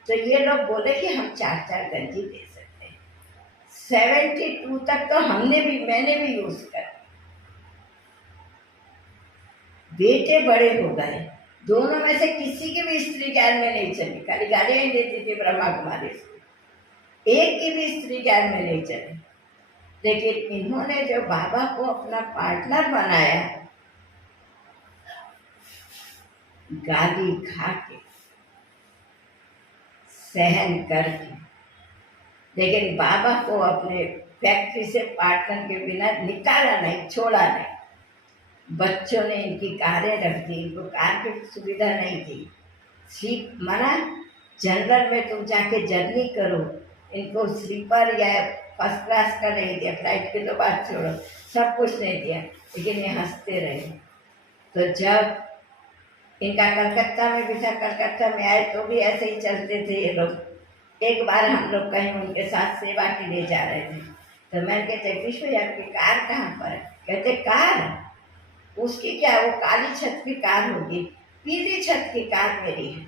तो ये लोग बोले कि हम 4-4 गंजी दे सकते हैं। 72 तक तो मैंने भी यूज कर। बेटे बड़े हो गए, दोनों में से किसी की भी स्त्री ज्ञान में नहीं चली, खाली गालियां ही देती थी ब्रह्मा कुमारी से, एक की भी स्त्री ज्ञान में नहीं चली। लेकिन इन्होंने जो बाबा को अपना पार्टनर बनाया, गाली खा के, सहन करके, लेकिन बाबा को अपने फैक्ट्री से पार्टनर के बिना निकाला नहीं, छोड़ा नहीं। बच्चों ने इनकी कारें रख दी, इनको कार की सुविधा नहीं थी, सीट मना, जनरल में तुम जाके जर्नी करो, इनको स्लीपर या फर्स्ट क्लास का नहीं दिया, फ्लाइट की तो बात छोड़ो, सब कुछ नहीं दिया, लेकिन ये हंसते रहे। तो जब इनका कलकत्ता में भी था, कलकत्ता में आए तो भी ऐसे ही चलते थे ये लोग। एक बार हम लोग कहीं उनके साथ सेवा के लिए जा रहे थे, तो मैंने कहते विश्व आपकी कार कहाँ पर है? कहते कार उसकी क्या, वो काली छत की कार होगी, पीली छत की कार मेरी है,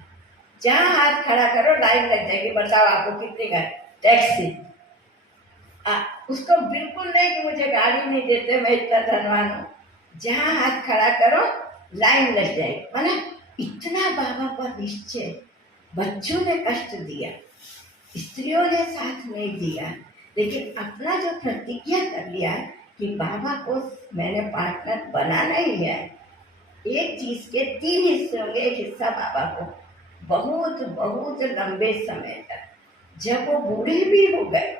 जहाँ हाथ खड़ा करो लाइन लग जाएगी, बताओ आपको कितने का टैक्सी। उसको बिल्कुल नहीं कि मुझे गाड़ी नहीं देते, मैं इतना धनवान हूँ, जहाँ हाथ खड़ा करो लाइन लग जाएगी। माना इतना बाबा पर निश्चय। बच्चों ने कष्ट दिया, स्त्रियों ने साथ नहीं दिया, लेकिन अपना जो प्रतिज्ञा कर लिया कि बाबा को मैंने पार्टनर बनाना ही है। एक चीज के 3 हिस्से होंगे, एक हिस्सा बाबा को, बहुत बहुत लंबे समय तक। जब वो बूढ़े भी हो गए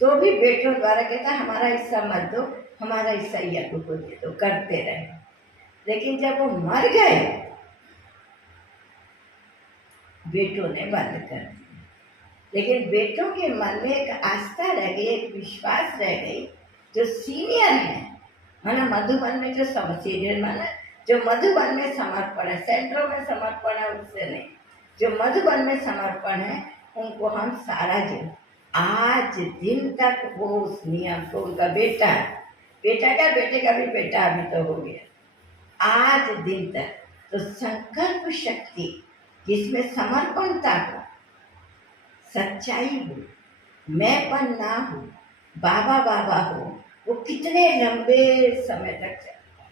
तो भी बेटों द्वारा कहता हमारा हिस्सा मत दो, हमारा हिस्सा यज्ञ को दे दो, करते रहे। लेकिन जब वो मर गए, बेटों ने बंद कर दिया। लेकिन बेटों के मन में एक आस्था रह गई, एक विश्वास रह गई। जो सीनियर है, माना मधुबन में जो सीनियर, माना जो मधुबन में समर्पण है, सेंट्रो में समर्पण है उससे नहीं, जो मधुबन में समर्पण है उनको हम सारा जीवन, आज दिन तक वो उस नियम को, उनका बेटा का, बेटे का भी बेटा अभी तो हो गया, आज दिन तक। तो संकल्प शक्ति जिसमें समर्पणता हो, सच्चाई हो, मैंपन ना हो, बाबा बाबा हो, वो कितने लंबे समय तक चलता है।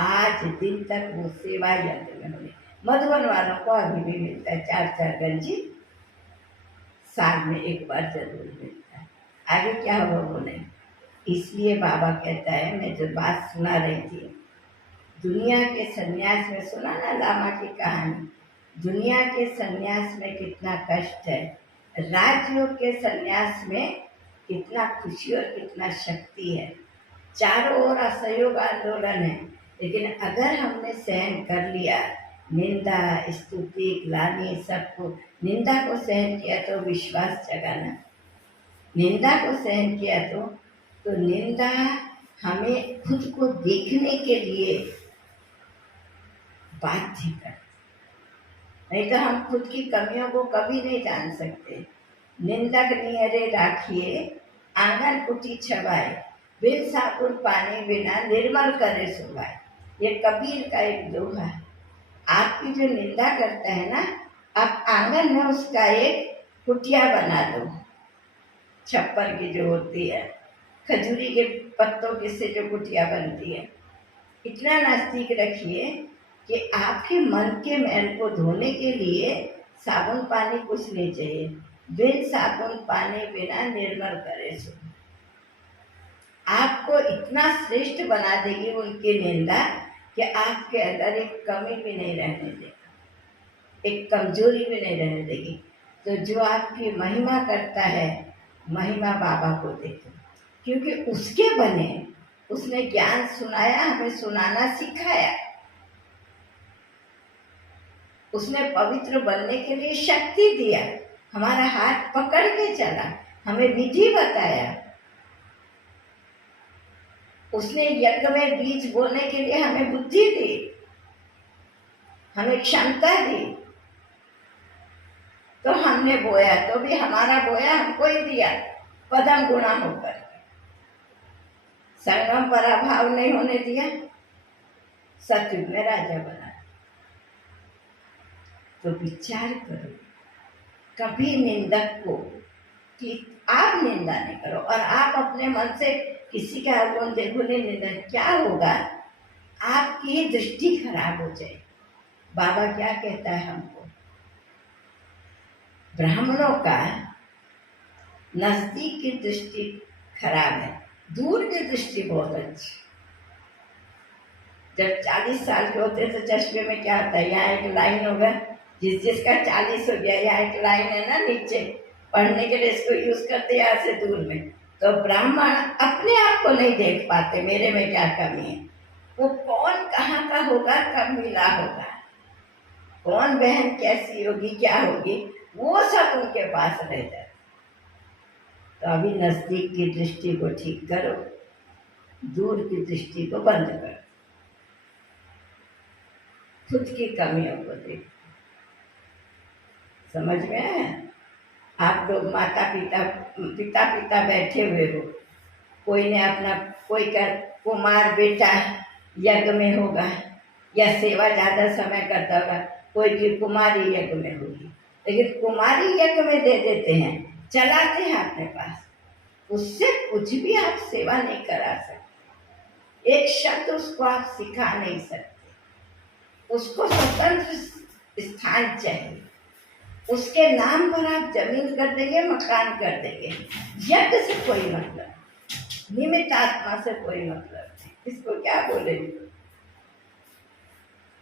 आज दिन तक वो सेवा यज्ञ में होने, मधुबन वालों को अभी भी मिलता है 4-4 गंजी, साल में एक बार जरूर मिलता है। आगे क्या होगा वो नहीं। इसलिए बाबा कहता है, मैं जो बात सुना रही थी दुनिया के सन्यास में, सुना ना लामा की कहानी, दुनिया के सन्यास में कितना कष्ट है, राजयोग के सन्यास में कितना खुशी और कितना शक्ति है। चारों ओर असहयोग आंदोलन है, लेकिन अगर हमने सहन कर लिया, निंदा, स्तुति, ग्लानि, सबको, निंदा को सहन किया तो विश्वास जगाना, निंदा को सहन किया तो निंदा हमें खुद को देखने के लिए बाध्य कर, नहीं तो हम खुद की कमियों को कभी नहीं जान सकते। निंदक नियरे राखिए, आंगन कुटी छवाए, बिन साबुन पानी बिना निर्मल करे सुवाए। ये कबीर का एक दोहा है। आपकी जो निंदा करता है ना, आप आंगन में उसका एक कुटिया बना दो, छप्पर की जो होती है, खजूरी के पत्तों की से जो कुटिया बनती है, इतना नजदीक रखिए कि आपके मन के मैल को धोने के लिए साबुन पानी कुछ नहीं चाहिए, बिन साबुन पानी बिना निर्मल करे सो। आपको इतना श्रेष्ठ बना देगी उनकी निंदा कि आपके अंदर एक कमी भी नहीं रहने देगी, एक कमजोरी भी नहीं रहने देगी। तो जो आपकी महिमा करता है, महिमा बाबा को देखो, क्योंकि उसके बने, उसने ज्ञान सुनाया, हमें सुनाना सिखाया। उसने पवित्र बनने के लिए शक्ति दिया, हमारा हाथ पकड़ के चला, हमें विधि बताया, उसने यज्ञ में बीज बोने के लिए हमें बुद्धि दी, हमें क्षमता दी, तो हमने बोया, तो भी हमारा बोया हमको ही दिया पदम गुणा होकर। संगम पराभाव नहीं होने दिया, सतयुग में राजा बना। तो विचार करो कभी निंदक को कि आप निंदा नहीं करो, और आप अपने मन से किसी का अवगुण देखो नहीं निंदा, क्या होगा? आपकी दृष्टि खराब हो जाए। बाबा क्या कहता है हमको? ब्राह्मणों का नजदीक की दृष्टि खराब है, दूर की दृष्टि बहुत अच्छी। जब 40 साल के होते तो चश्मे में क्या होता है, यहाँ एक लाइन होगा, जिसका 40 हो गया, यहाँ एक लाइन है ना नीचे, पढ़ने के लिए इसको यूज करते यहाँ से दूर में। तो ब्राह्मण अपने आप को नहीं देख पाते, मेरे में क्या कमी है, वो कौन कहाँ का होगा, कब मिला होगा, कौन बहन कैसी होगी, क्या होगी, वो सब उनके पास रह जाए। तो अभी नजदीक की दृष्टि को ठीक करो, दूर की दृष्टि को बंद करो, खुद की कमियों को देखो। समझ में आया? आप लोग माता पिता बैठे हुए हो, कोई ने अपना कोई का कुमार बेटा यज्ञ में होगा या सेवा ज्यादा समय करता होगा, कोई की कुमारी यज्ञ में होगी, लेकिन कुमारी यज्ञ में दे देते हैं, चलाते हैं अपने पास, उससे कुछ भी आप सेवा नहीं करा सकते, एक शब्द उसको आप सिखा नहीं सकते, उसको स्वतंत्र स्थान चाहिए, उसके नाम पर आप जमीन कर देंगे, मकान कर देंगे, यज्ञ से कोई मतलब, निमित्त आत्मा से कोई मतलब नहीं, इसको क्या बोलेंगे?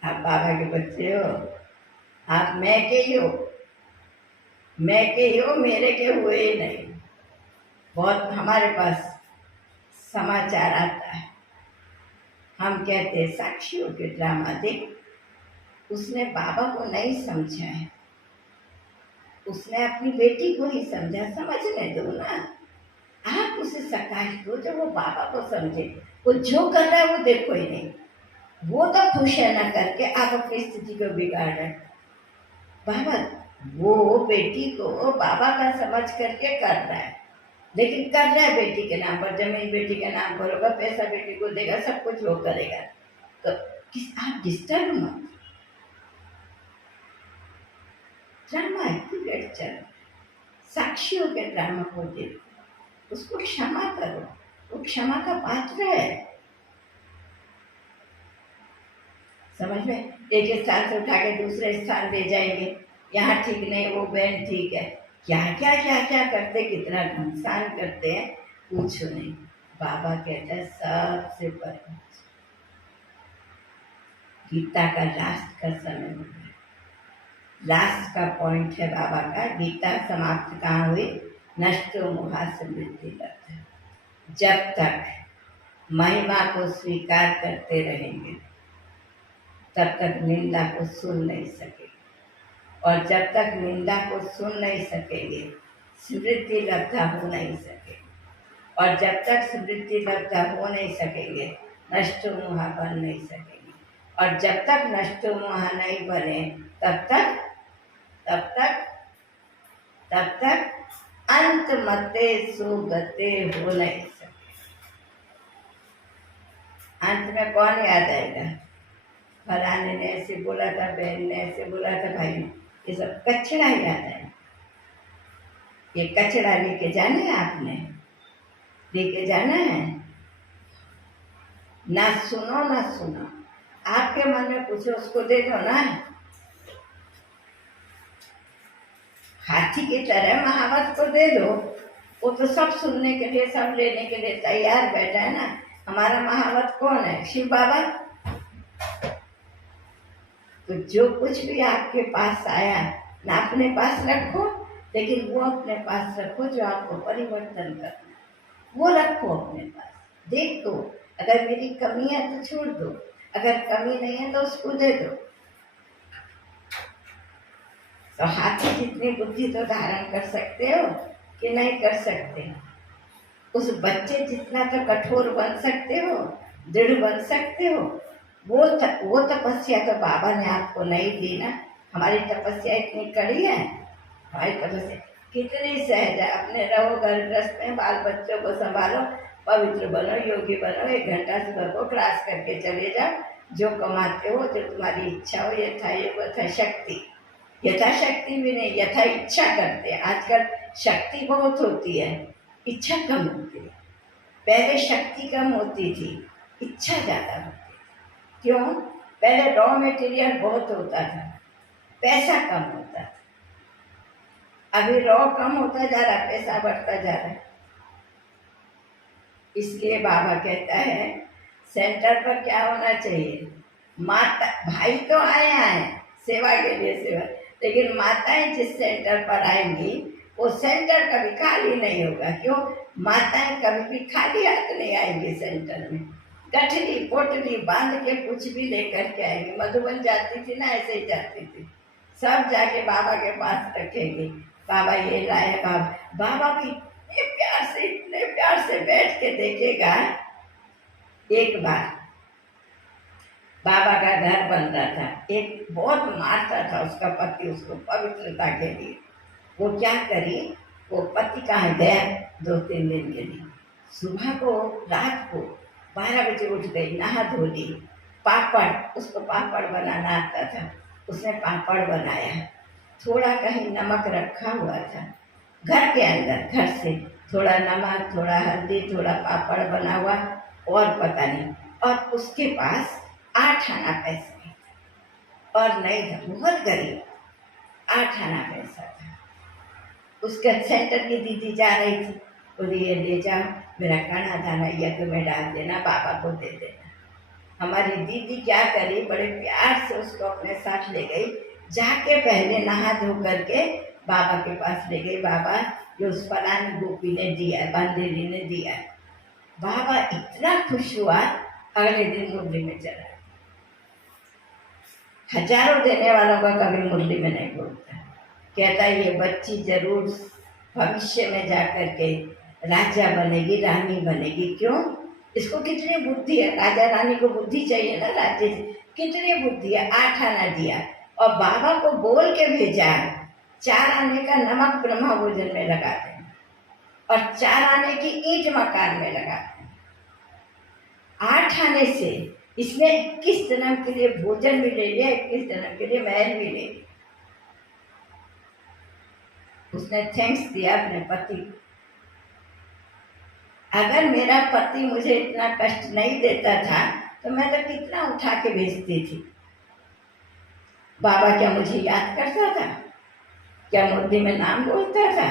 आप बाबा के बच्चे हो, आप मैं के ही हो, मैं के ही हो, मेरे के हुए ही नहीं। बहुत हमारे पास समाचार आता है, हम कहते हैं साक्षियों के ड्रामा देख, उसने बाबा को नहीं समझा है, उसने अपनी बेटी को ही समझा, समझने दो ना, आप उसे सकाश दो जो वो बाबा को समझे। वो जो कर रहा है वो देखो ही नहीं, वो तो खुश है ना करके, आप अपनी स्थिति को बिगाड़ रहे। बाबा वो बेटी को बाबा का समझ करके कर रहा है, लेकिन कर रहा है बेटी के नाम पर, जमीन बेटी के नाम पर होगा, पैसा बेटी को देगा, सब कुछ वो करेगा, तो आप डिस्टर्ब मत। ड्रामा एक्टिवेट चल, साक्षियों के ड्रामा को देखो, उसको क्षमा करो, वो क्षमा का पात्र है। समझ में? एक स्थान से उठा के दूसरे स्थान ले जाएंगे, यहाँ ठीक नहीं, वो बहन ठीक है, क्या क्या क्या क्या करते, कितना घमसान करते हैं, पूछो नहीं। बाबा कहता है सबसे पहले गीता का लास्ट का समय हो गया, लास्ट का पॉइंट है बाबा का। गीता समाप्त कहाँ हुई? नष्टो मोहा समृद्धि लब्ध। जब तक महिमा को स्वीकार करते रहेंगे तब तक निंदा को सुन नहीं सकेंगे, और जब तक निंदा को सुन नहीं सकेंगे समृद्धि लब्धा हो नहीं सकेंगे, और जब तक समृद्धि लब्धा हो नहीं सकेंगे नष्टो मोहा बन नहीं सकेंगे, और जब तक नष्टो मोहा नहीं बने तब तक अंत मते सुगते हो नहीं सके। अंत में कौन याद आएगा? फलाने ने ऐसे बोला था, बहन ने ऐसे बोला था, भाई ने, ये सब कचड़ा याद है। ये कचड़ा लेके जाना है, आपने लेके जाना है, ना सुनो ना सुनो, आपके मन में कुछ उसको दे दो ना। हाथी की तरह महावत को दे दो, वो तो सब सुनने के लिए, सब लेने के लिए तैयार बैठा है ना। हमारा महावत कौन है? शिव बाबा। तो जो कुछ भी आपके पास आया ना अपने पास रखो, लेकिन वो अपने पास रखो जो आपको परिवर्तन करना, वो रखो अपने पास। देखो अगर मेरी कमी है तो छोड़ दो, अगर कमी नहीं है तो उसको दे दो। तो हाथी जितनी बुद्धि तो धारण कर सकते हो कि नहीं कर सकते? उस बच्चे जितना तो कठोर बन सकते हो, दृढ़ बन सकते हो। वो तपस्या तो बाबा ने आपको नहीं दी ना। हमारी तपस्या इतनी कड़ी है, हमारी तपस्या कितनी सहज है। अपने रहो घर गृहस्थ में, बाल बच्चों को संभालो, पवित्र बनो, योगी बनो, 1 घंटा सुबह को क्लास करके चले जाओ। जो कमाते हो, जो तुम्हारी इच्छा हो, यथाशक्ति, यथाशक्ति भी नहीं, यथा इच्छा करते। आजकल शक्ति बहुत होती है, इच्छा कम होती है। पहले शक्ति कम होती थी, इच्छा ज़्यादा होती। क्यों? पहले रॉ मटेरियल बहुत होता था, पैसा कम होता था। अभी रॉ कम होता जा रहा, पैसा बढ़ता जा रहा है। इसलिए बाबा कहता है सेंटर पर क्या होना चाहिए? माता भाई तो आए सेवा के लिए सेवा, लेकिन माताएं जिस सेंटर पर आएंगी वो सेंटर कभी खाली नहीं होगा। क्यों? माताएं कभी भी खाली हाथ नहीं आएंगी सेंटर में। गठरी पोटली बांध के कुछ भी लेकर के आएंगी। मधुबन जाती थी ना, ऐसे ही जाती थी, सब जाके बाबा के पास रखेंगे। बाबा ये लाए, बाबा भी इतने प्यार से बैठ के देखेगा। एक बार बाबा का घर बन रहा था, एक बहुत मारता था उसका पति उसको पवित्रता के लिए। वो क्या करी, वो पति कहाँ गया 2-3 दिन के लिए। सुबह को रात को 12 बजे उठ गई, नहा धो ली, पापड़, उसको पापड़ बनाना आता था, उसने पापड़ बनाया। थोड़ा कहीं नमक रखा हुआ था घर के अंदर, घर से थोड़ा नमक, थोड़ा हल्दी, थोड़ा पापड़ बना हुआ, और पता नहीं। और उसके पास 8 आना पैसे और नहीं था, बहुत गरीब, 8 आना पैसा था। उसके सेंटर की दीदी जा रही थी, बोली ये ले जाओ, मेरा खाना दाना या तुम्हें डाल देना, बाबा को दे देना। हमारी दीदी क्या करी, बड़े प्यार से उसको अपने साथ ले गई। जाके पहले नहा धो करके बाबा के पास ले गई। बाबा ये उस फलानी गोपी ने दिया, बंदेली ने दिया। बाबा इतना खुश हुआ, अगले दिन मुरली में चला। हजारों देने वालों का कभी मुरली में नहीं बोलता। कहता है ये बच्ची जरूर भविष्य में जाकर के राजा बनेगी, रानी बनेगी। क्यों? इसको कितनी बुद्धि है, राजा रानी को बुद्धि चाहिए ना, राज्य कितनी बुद्धि है। 8 आना दिया और बाबा को बोल के भेजा 4 आने का नमक ब्रह्मा भोजन में लगा दें और 4 आने की ईंट मकान में लगा दें। 8 आने से इसने 21 जन्म के लिए भोजन भी ले लिया, 21 जन्म के लिए महल भी ले लिया। उसने थैंक्स दिया अपने पति को। अगर मेरा पति मुझे इतना कष्ट नहीं देता था तो मैं तो कितना उठा के भेजती थी। बाबा क्या मुझे याद करता था? क्या मुरली में नाम बोलता था?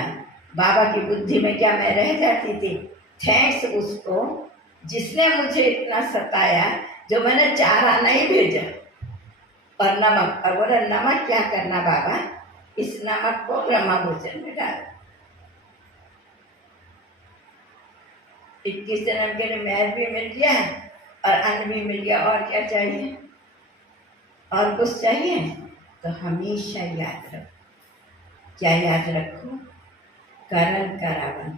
बाबा की बुद्धि में क्या मैं रह जाती थी? थैंक्स उसको जिसने मुझे इतना सताया, जो मैंने 4 आना ही भेजा और नमक। और बोला नमक क्या करना बाबा, इस नमक को ब्रह्मा भोजन में डाल। 21 जन्म के लिए महल भी मिल गया और अन्न भी मिल गया। और क्या चाहिए? और कुछ चाहिए? तो हमेशा याद रखो। क्या याद रखो? करण करावन,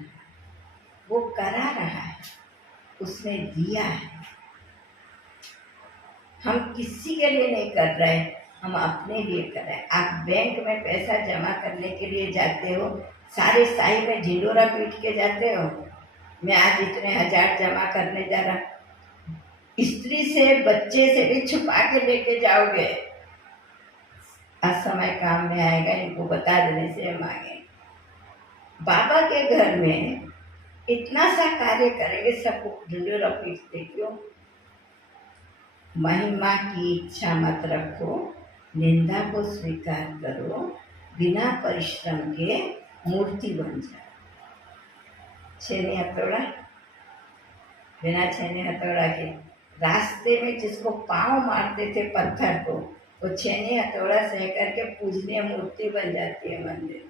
वो करा रहा है, उसने दिया है। हम किसी के लिए नहीं कर रहे, हम अपने लिए कर रहे हैं। आप बैंक में पैसा जमा करने के लिए जाते हो, सारे साई में ढिंडोरा पीट के जाते हो, मैं आज इतने 1000 जमा करने जा रहा। स्त्री से बच्चे से भी छुपा के लेके जाओगे, आज समय काम में आएगा, इनको बता देने से मांगे। बाबा के घर में इतना सा कार्य करेंगे, सबको ढिंडोरा पीटते क्यों? महिमा की इच्छा मत रखो, निंदा को स्वीकार करो, बिना परिश्रम के मूर्ति बन जाओ। छेनी हथौड़ा, बिना छेनी हथौड़ा के रास्ते में जिसको पांव मारते थे पत्थर को, वो छेनी हथौड़ा सह करके पूजनीय मूर्ति बन जाती है मंदिर।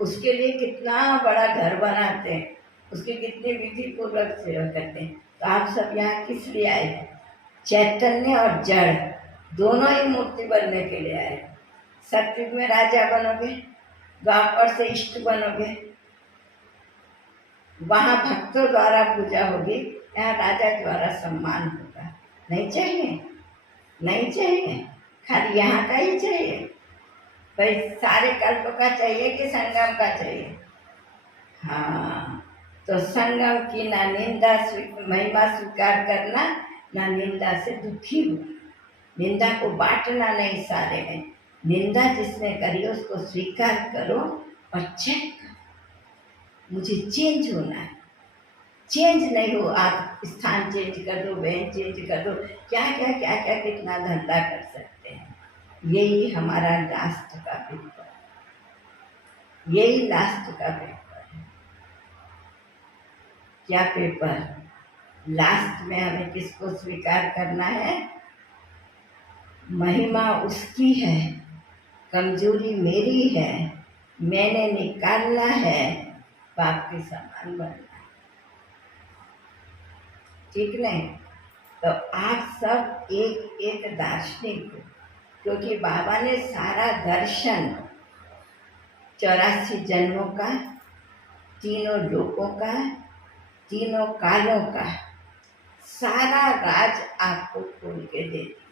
उसके लिए कितना बड़ा घर बनाते हैं, उसकी कितनी विधि पूर्वक सेवा करते हैं। तो आप सब यहाँ किस लिए आए? चैतन्य और जड़ दोनों ही मूर्ति बनने के लिए आए। सतयुग में राजा बनोगे, द्वापर से इष्ट बनोगे, वहां भक्तों द्वारा पूजा होगी, यहाँ राजा द्वारा सम्मान होगा। नहीं चाहिए, नहीं चाहिए, खाली यहाँ का ही चाहिए भाई? सारे कल्प का चाहिए कि संगम का चाहिए? हाँ, तो संगम की ना निंदा महिमा स्वीकार करना, ना निंदा से दुखी हो। निंदा को बांटना नहीं सारे में, निंदा जिसने करी उसको स्वीकार करो और चेक करो। मुझे चेंज होना है, चेंज नहीं हो, आप स्थान चेंज कर दो, बैंक चेंज कर दो, क्या क्या क्या क्या कितना धंधा कर सकते हैं। यही हमारा लास्ट का पेपर, यही लास्ट का पेपर है। क्या पेपर? लास्ट में हमें किसको स्वीकार करना है? महिमा उसकी है, कमजोरी मेरी है, मैंने निकालना है, बाप के समान बनना। ठीक नहीं? तो आप सब एक एक दार्शनिक हो, क्योंकि बाबा ने सारा दर्शन 84 जन्मों का, तीनों लोकों का, तीनों कालों का सारा राज आपको खोल के दे दिया।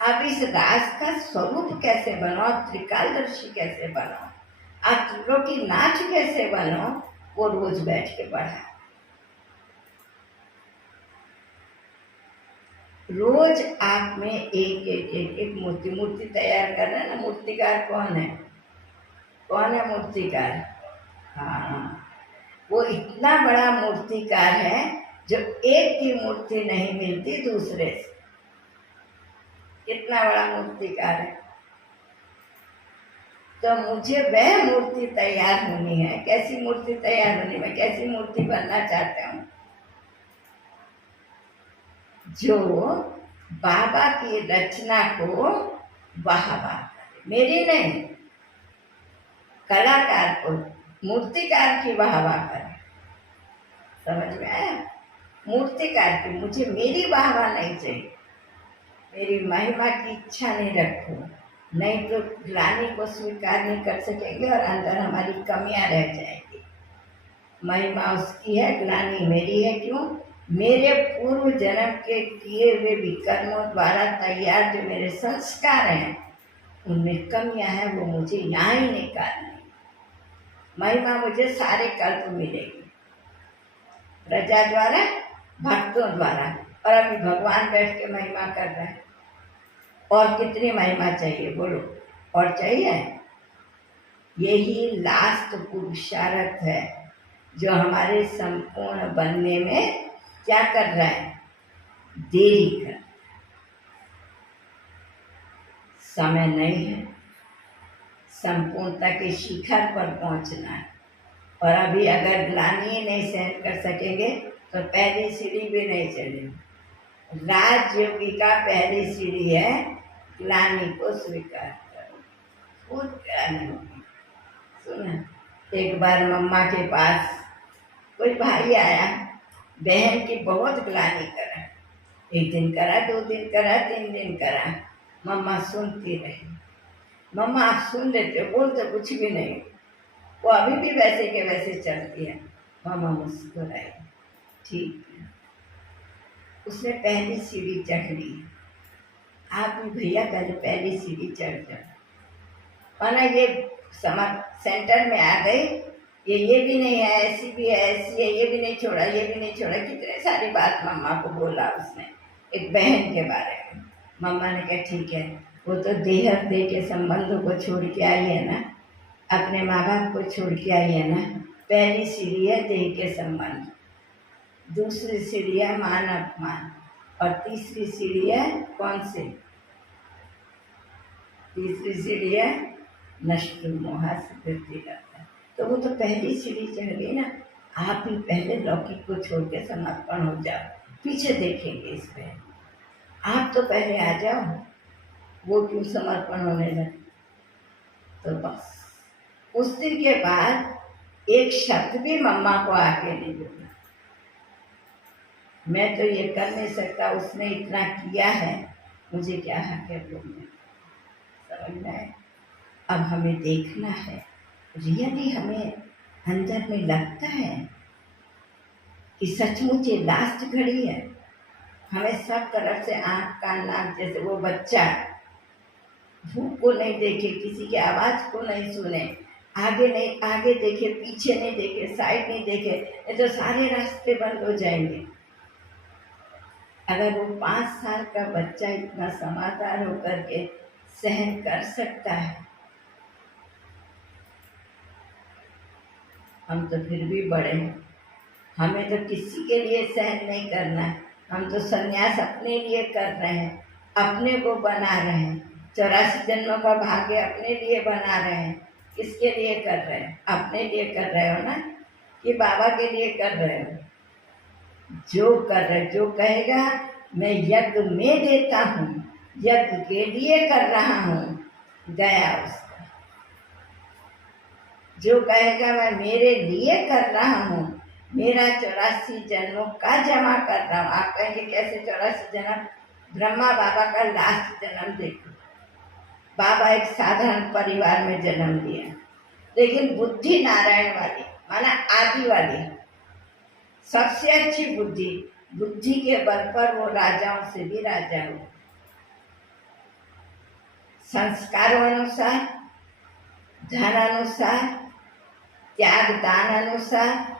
अब इस राज का स्वरूप कैसे बनो, त्रिकालदर्शी कैसे बनो, आप त्रिलोकीनाथ कैसे बनो, वो रोज बैठ के पढ़ा। रोज आप में एक मूर्ति तैयार करना ना। मूर्तिकार कौन है? कौन है मूर्तिकार? हाँ, वो इतना बड़ा मूर्तिकार है जो एक की मूर्ति नहीं मिलती दूसरे से। कितना बड़ा मूर्तिकार है। तो मुझे वह मूर्ति तैयार होनी है। कैसी मूर्ति तैयार होनी? मैं कैसी मूर्ति बनना चाहता हूँ? जो बाबा की रचना को वाहवा करे, मेरी नहीं, कलाकार को, मूर्तिकार की वाहवा करे। समझ में आया? मूर्तिकार की, मुझे मेरी वाहवा नहीं चाहिए, मेरी महिमा की इच्छा नहीं रखो, नहीं तो ग्लानि को स्वीकार नहीं कर सकेंगे और अंदर हमारी कमियां रह जाएगी। महिमा उसकी है, ग्लानि मेरी है। क्यों? मेरे पूर्व जन्म के किए हुए विकर्मों द्वारा तैयार जो मेरे संस्कार हैं, उनमें कमियां हैं, वो मुझे यहाँ ही निकालनी। महिमा मुझे सारे कल्प मिलेगी, प्रजा द्वारा, भक्तों द्वारा। और अभी भगवान बैठ के महिमा कर रहा है। और कितनी महिमा चाहिए बोलो? और चाहिए? यही लास्ट पुरुषार्थ है जो हमारे संपूर्ण बनने में क्या कर रहा है? देरी कर। समय नहीं है, संपूर्णता के शिखर पर पहुंचना है। और अभी अगर ग्लानि नहीं सहन कर सकेंगे तो पहली सीढ़ी भी नहीं चलेगी। राजयोगी का पहली सीढ़ी है ग्लानि को स्वीकार करो, खुद ग्लानि होगी। सुना, एक बार मम्मा के पास कोई भाई आया, बहन की बहुत ग्लानि करा। एक दिन करा, 2 दिन करा, 3 दिन करा। मम्मा सुनती रही। मम्मा आप सुन लेते हो, बोलते कुछ भी नहीं, वो अभी भी वैसे के वैसे चलती है। मम्मा मुस्कुराई, ठीक है। उसने पहली सीढ़ी चढ़ ली। आप भी भैया पहली सीढ़ी चढ़ जाओ। और ना ये समर सेंटर में आ गई, ये भी नहीं है, ऐसी भी है, ऐसी है, ये भी नहीं छोड़ा, ये भी नहीं छोड़ा। कितने सारी बात मम्मा को बोला उसने, एक बहन के बारे में। मम्मा ने कहा ठीक है, वो तो देह के संबंधों को छोड़ के आई है ना, अपने माँ बाप को छोड़ के आई है ना। पहली सीढ़ी है देह के संबंध, दूसरी सीढ़ी है मान अपमान, और तीसरी सीढ़ी है कौन सी? तीसरी सीढ़ी है नष्ट मोहा से वृद्धि करता है। तो वो तो पहली सीढ़ी चढ़ गई ना। आप भी पहले लौकिक को छोड़ के समर्पण हो जाओ, पीछे देखेंगे इस पे। आप तो पहले आ जाओ, वो क्यों समर्पण होने लगे? तो बस उस दिन के बाद एक शब्द भी मम्मा को आके नहीं बोला। मैं तो ये कर नहीं सकता, उसने इतना किया है, मुझे क्या हक है बोलने? समझना है। अब हमें देखना है, रियली हमें अंदर में लगता है कि सचमुच ये लास्ट घड़ी है। हमें सब तरफ से आँख कान नाक, जैसे वो बच्चा भूख को नहीं देखे, किसी की आवाज़ को नहीं सुने, आगे देखे, पीछे नहीं देखे, साइड नहीं देखे, ये तो सारे रास्ते बंद हो जाएंगे। अगर वो 5 साल का बच्चा इतना समझदार होकर के सहन कर सकता है, हम तो फिर भी बड़े हैं। हमें तो किसी के लिए सहन नहीं करना है। हम तो संन्यास अपने लिए कर रहे हैं, अपने को बना रहे हैं, 84 जन्मों का भाग्य अपने लिए बना रहे हैं। किसके लिए कर रहे हैं? अपने लिए कर रहे हो ना, कि बाबा के लिए कर रहे हो? जो कर रहे, जो कहेगा मैं यज्ञ में देता हूँ, यज्ञ के लिए कर रहा हूँ, गया उसका। जो कहेगा मैं मेरे लिए कर रहा हूँ, मेरा 84 जन्मों का जमा कर रहा हूँ। आप कहेंगे कैसे 84 जन्म? ब्रह्मा बाबा का लास्ट जन्म देखो। बाबा एक साधारण परिवार में जन्म लिया, लेकिन बुद्धि नारायण वाली, माना आदि वाली, सबसे अच्छी बुद्धि के बल पर वो राजाओं से भी राजा हुए। संस्कारों अनुसार, धन अनुसार, त्याग दान अनुसार,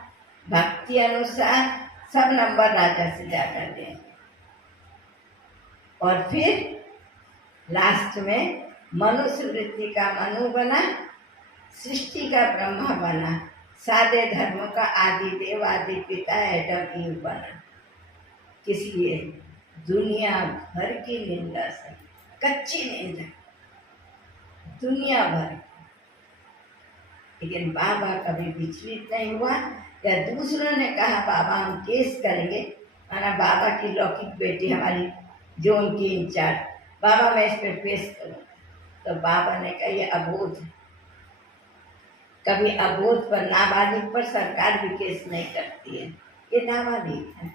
भक्ति अनुसार सब नंबर राजा से ज्यादा दें। और फिर लास्ट में मनुष्य वृत्ति का मनु बना, सृष्टि का ब्रह्मा बना, सादे धर्मों का आदि देव आदि पिता एडम ईव बना। किस लिए? दुनिया भर की निंदा से, कच्ची निंदा दुनिया भर। लेकिन बाबा कभी विचलित नहीं हुआ। या दूसरों ने कहा बाबा हम केस करेंगे, माना बाबा की लौकिक बेटी हमारी जोन की इंचार्ज, बाबा मैं इस पे पेश करूँ, तो बाबा ने कहा ये अबोध है। कभी अबोध पर, नाबालिग पर सरकार भी केस नहीं करती है, ये नाबालिग है,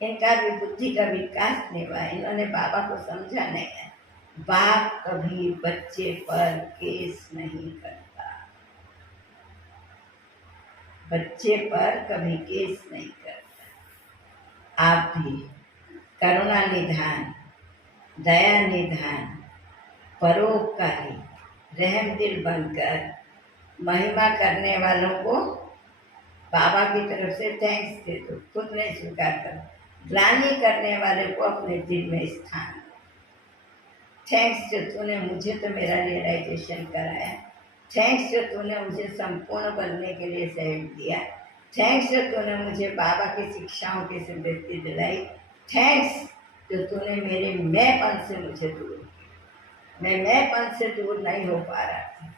इनका भी बुद्धि का विकास नहीं हुआ, इन्होंने बाबा को समझा नहीं है। बाप कभी बच्चे पर केस नहीं करता, बच्चे पर कभी केस नहीं करता। आप भी करुणा निधान, दया निधान, परोपकारी, रहम दिल बनकर महिमा करने वालों को बाबा की तरफ से थैंक्स दे दो। खुद नहीं स्वीकार करो। ग्लानि करने वाले को अपने दिल में स्थान दो। थैंक्स जो तूने मुझे तो मेरा रियलाइजेशन कराया, थैंक्स जो तूने मुझे संपूर्ण बनने के लिए सहयोग दिया, थैंक्स जो तूने मुझे बाबा की शिक्षाओं की स्मृति दिलाई, थैंक्स जो तूने मेरे मैंपन से मुझे दूर किया। मैं मैंपन से दूर नहीं हो पा रहा था,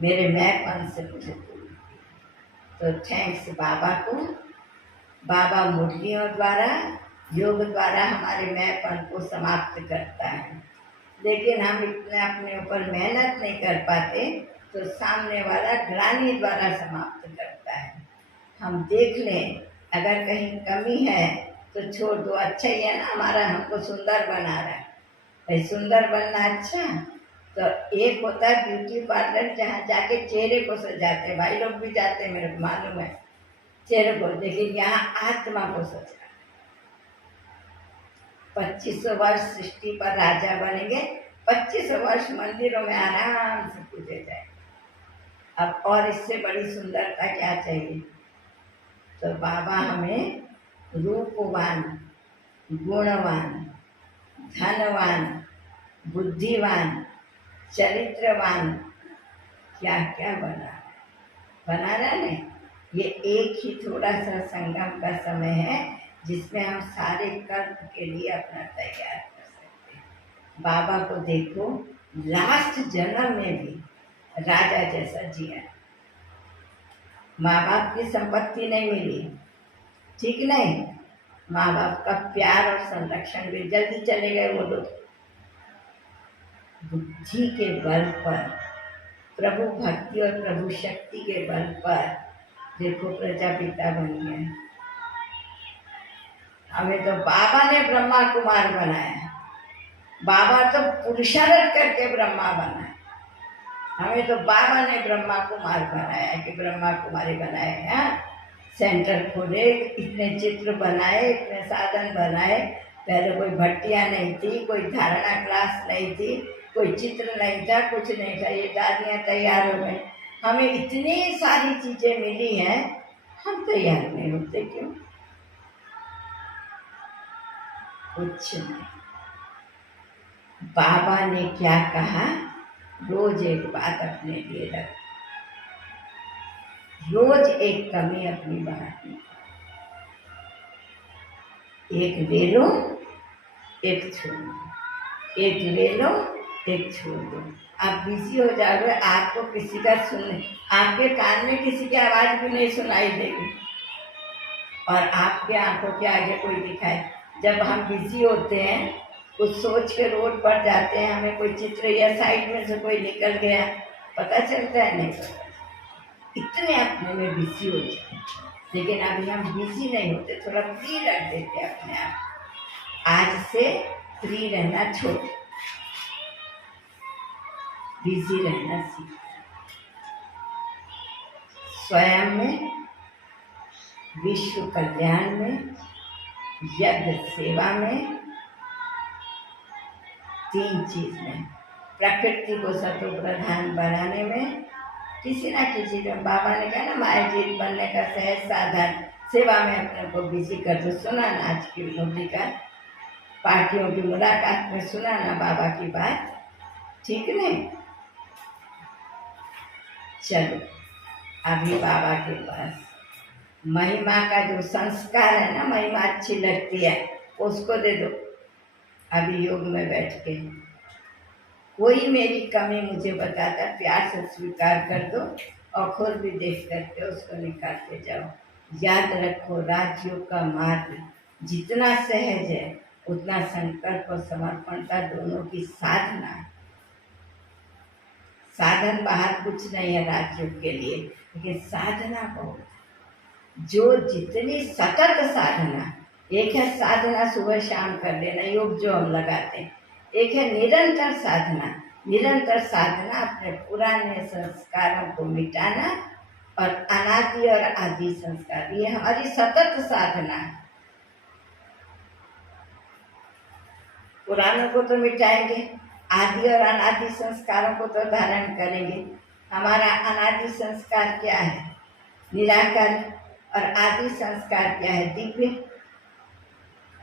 मेरे मैंपन से मुझे दूर किया। तो थैंक्स बाबा को। बाबा मुरलियों द्वारा, योग द्वारा हमारे मैंपन को समाप्त करता है। लेकिन हम इतना अपने ऊपर मेहनत नहीं कर पाते, तो सामने वाला ग्लानि द्वारा समाप्त करता है। हम देख लें अगर कहीं कमी है तो छोड़ दो, अच्छा ही है ना, हमारा हमको सुंदर बना रहा है। भाई सुंदर बनना अच्छा, तो एक होता है ब्यूटी पार्लर जहाँ जाके चेहरे को सजाते, भाई लोग भी जाते, मेरे को मालूम है चेहरे को, लेकिन यहाँ आत्मा को सजा। 2500 वर्ष सृष्टि पर राजा बनेंगे, 2500 वर्ष मंदिरों में आराम से पूजे जाए। अब और इससे बड़ी सुंदरता क्या चाहिए? तो बाबा हमें रूपवान, गुणवान, धनवान, बुद्धिवान, चरित्रवान, क्या क्या बना रहा है। ये एक ही थोड़ा सा संगम का समय है जिसमें हम सारे कर्म के लिए अपना तैयार कर सकते हैं। बाबा को देखो, लास्ट जन्म में भी राजा जैसा जिया। माँ बाप की संपत्ति नहीं मिली, ठीक नहीं, माँ बाप का प्यार और संरक्षण भी, जल्दी चले गए वो लोग। बुद्धि के बल पर, प्रभु भक्ति और प्रभु शक्ति के बल पर देखो प्रजापिता बन गए। हमें तो बाबा ने ब्रह्मा कुमार बनाया, बाबा तो पुरुषार्थ करके ब्रह्मा बना है। हमें तो बाबा ने ब्रह्मा कुमार बनाया कि ब्रह्मा कुमारी बनाए हैं। सेंटर खोले, इतने चित्र बनाए, इतने साधन बनाए। पहले कोई भट्टियाँ नहीं थी, कोई धारणा क्लास नहीं थी, कोई चित्र नहीं था, कुछ नहीं था। ये दादियाँ तैयार हो गई। हमें इतनी सारी चीजें मिली हैं, हम तैयार नहीं होते क्यों? कुछ नहीं। बाबा ने क्या कहा, रोज एक बात अपने लिए रख, रोज एक कमी अपनी बांटनी। एक ले लो, एक छोड़ दो, एक ले लो, एक छोड़ दो। आप बिजी हो जाओगे, आपको किसी का सुनने, आपके कान में किसी की आवाज भी नहीं सुनाई देगी और आपके आंखों के आगे कोई दिखाए। जब हम बिजी होते हैं, कुछ सोच के रोड पर जाते हैं, हमें कोई चित्र या साइड में से कोई निकल गया, पता चलता है? नहीं पता। इतने अपने में बिजी हो जाते। लेकिन अभी हम बिजी नहीं होते, थोड़ा फ्री रख देते अपने आप। आज से फ्री रहना छोड़, बिजी रहना सीख। स्वयं में, विश्व कल्याण में, यज्ञ सेवा में, तीन चीज में, प्रकृति को सतो प्रधान बनाने में, किसी ना किसी में। बाबा ने कहा ना, मायाजीत बनने का सहज साधन सेवा में अपने को बिजी कर दो। सुना ना आज की मोदी का पार्टियों की मुलाकात में, सुना ना बाबा की बात, ठीक नहीं? चलो अभी बाबा के पास महिमा का जो संस्कार है ना, महिमा अच्छी लगती है, उसको दे दो। अभी योग में बैठ के कोई मेरी कमी मुझे बताता, प्यार से स्वीकार कर दो और खुद भी देख करके उसको निकालते जाओ। याद रखो, राजयोग का मार्ग जितना सहज है, उतना संकल्प और समर्पणता दोनों की साधना है। साधन बाहर कुछ नहीं है राजयोग के लिए, लेकिन साधना बहुत। जो जितनी सतत साधना, एक है साधना सुबह शाम कर लेना, योग जो हम लगाते हैं, एक है निरंतर साधना। निरंतर साधना अपने पुराने संस्कारों को मिटाना और अनादि और आदि संस्कार, ये हमारी सतत साधना है। पुरानों को तो मिटाएंगे, आदि और अनादि संस्कारों को तो धारण करेंगे। हमारा अनादि संस्कार क्या है? निराकार। और आदि संस्कार क्या है? दिव्य।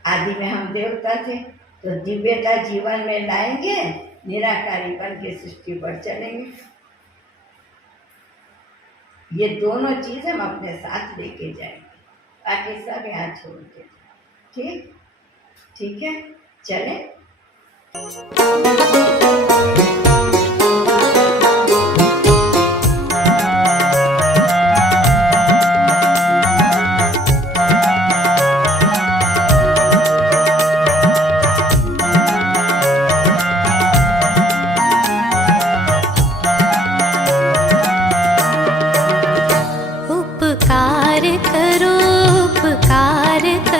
आदि में हम देवता थे, तो दिव्यता जीवन में लाएंगे, निराकारी बन के सृष्टि पर चलेंगे। ये दोनों चीज हम अपने साथ लेके जाएंगे, बाकी सब यहाँ छोड़ के। ठीक ठीक है, चले। उपकार करो, उपकार करो।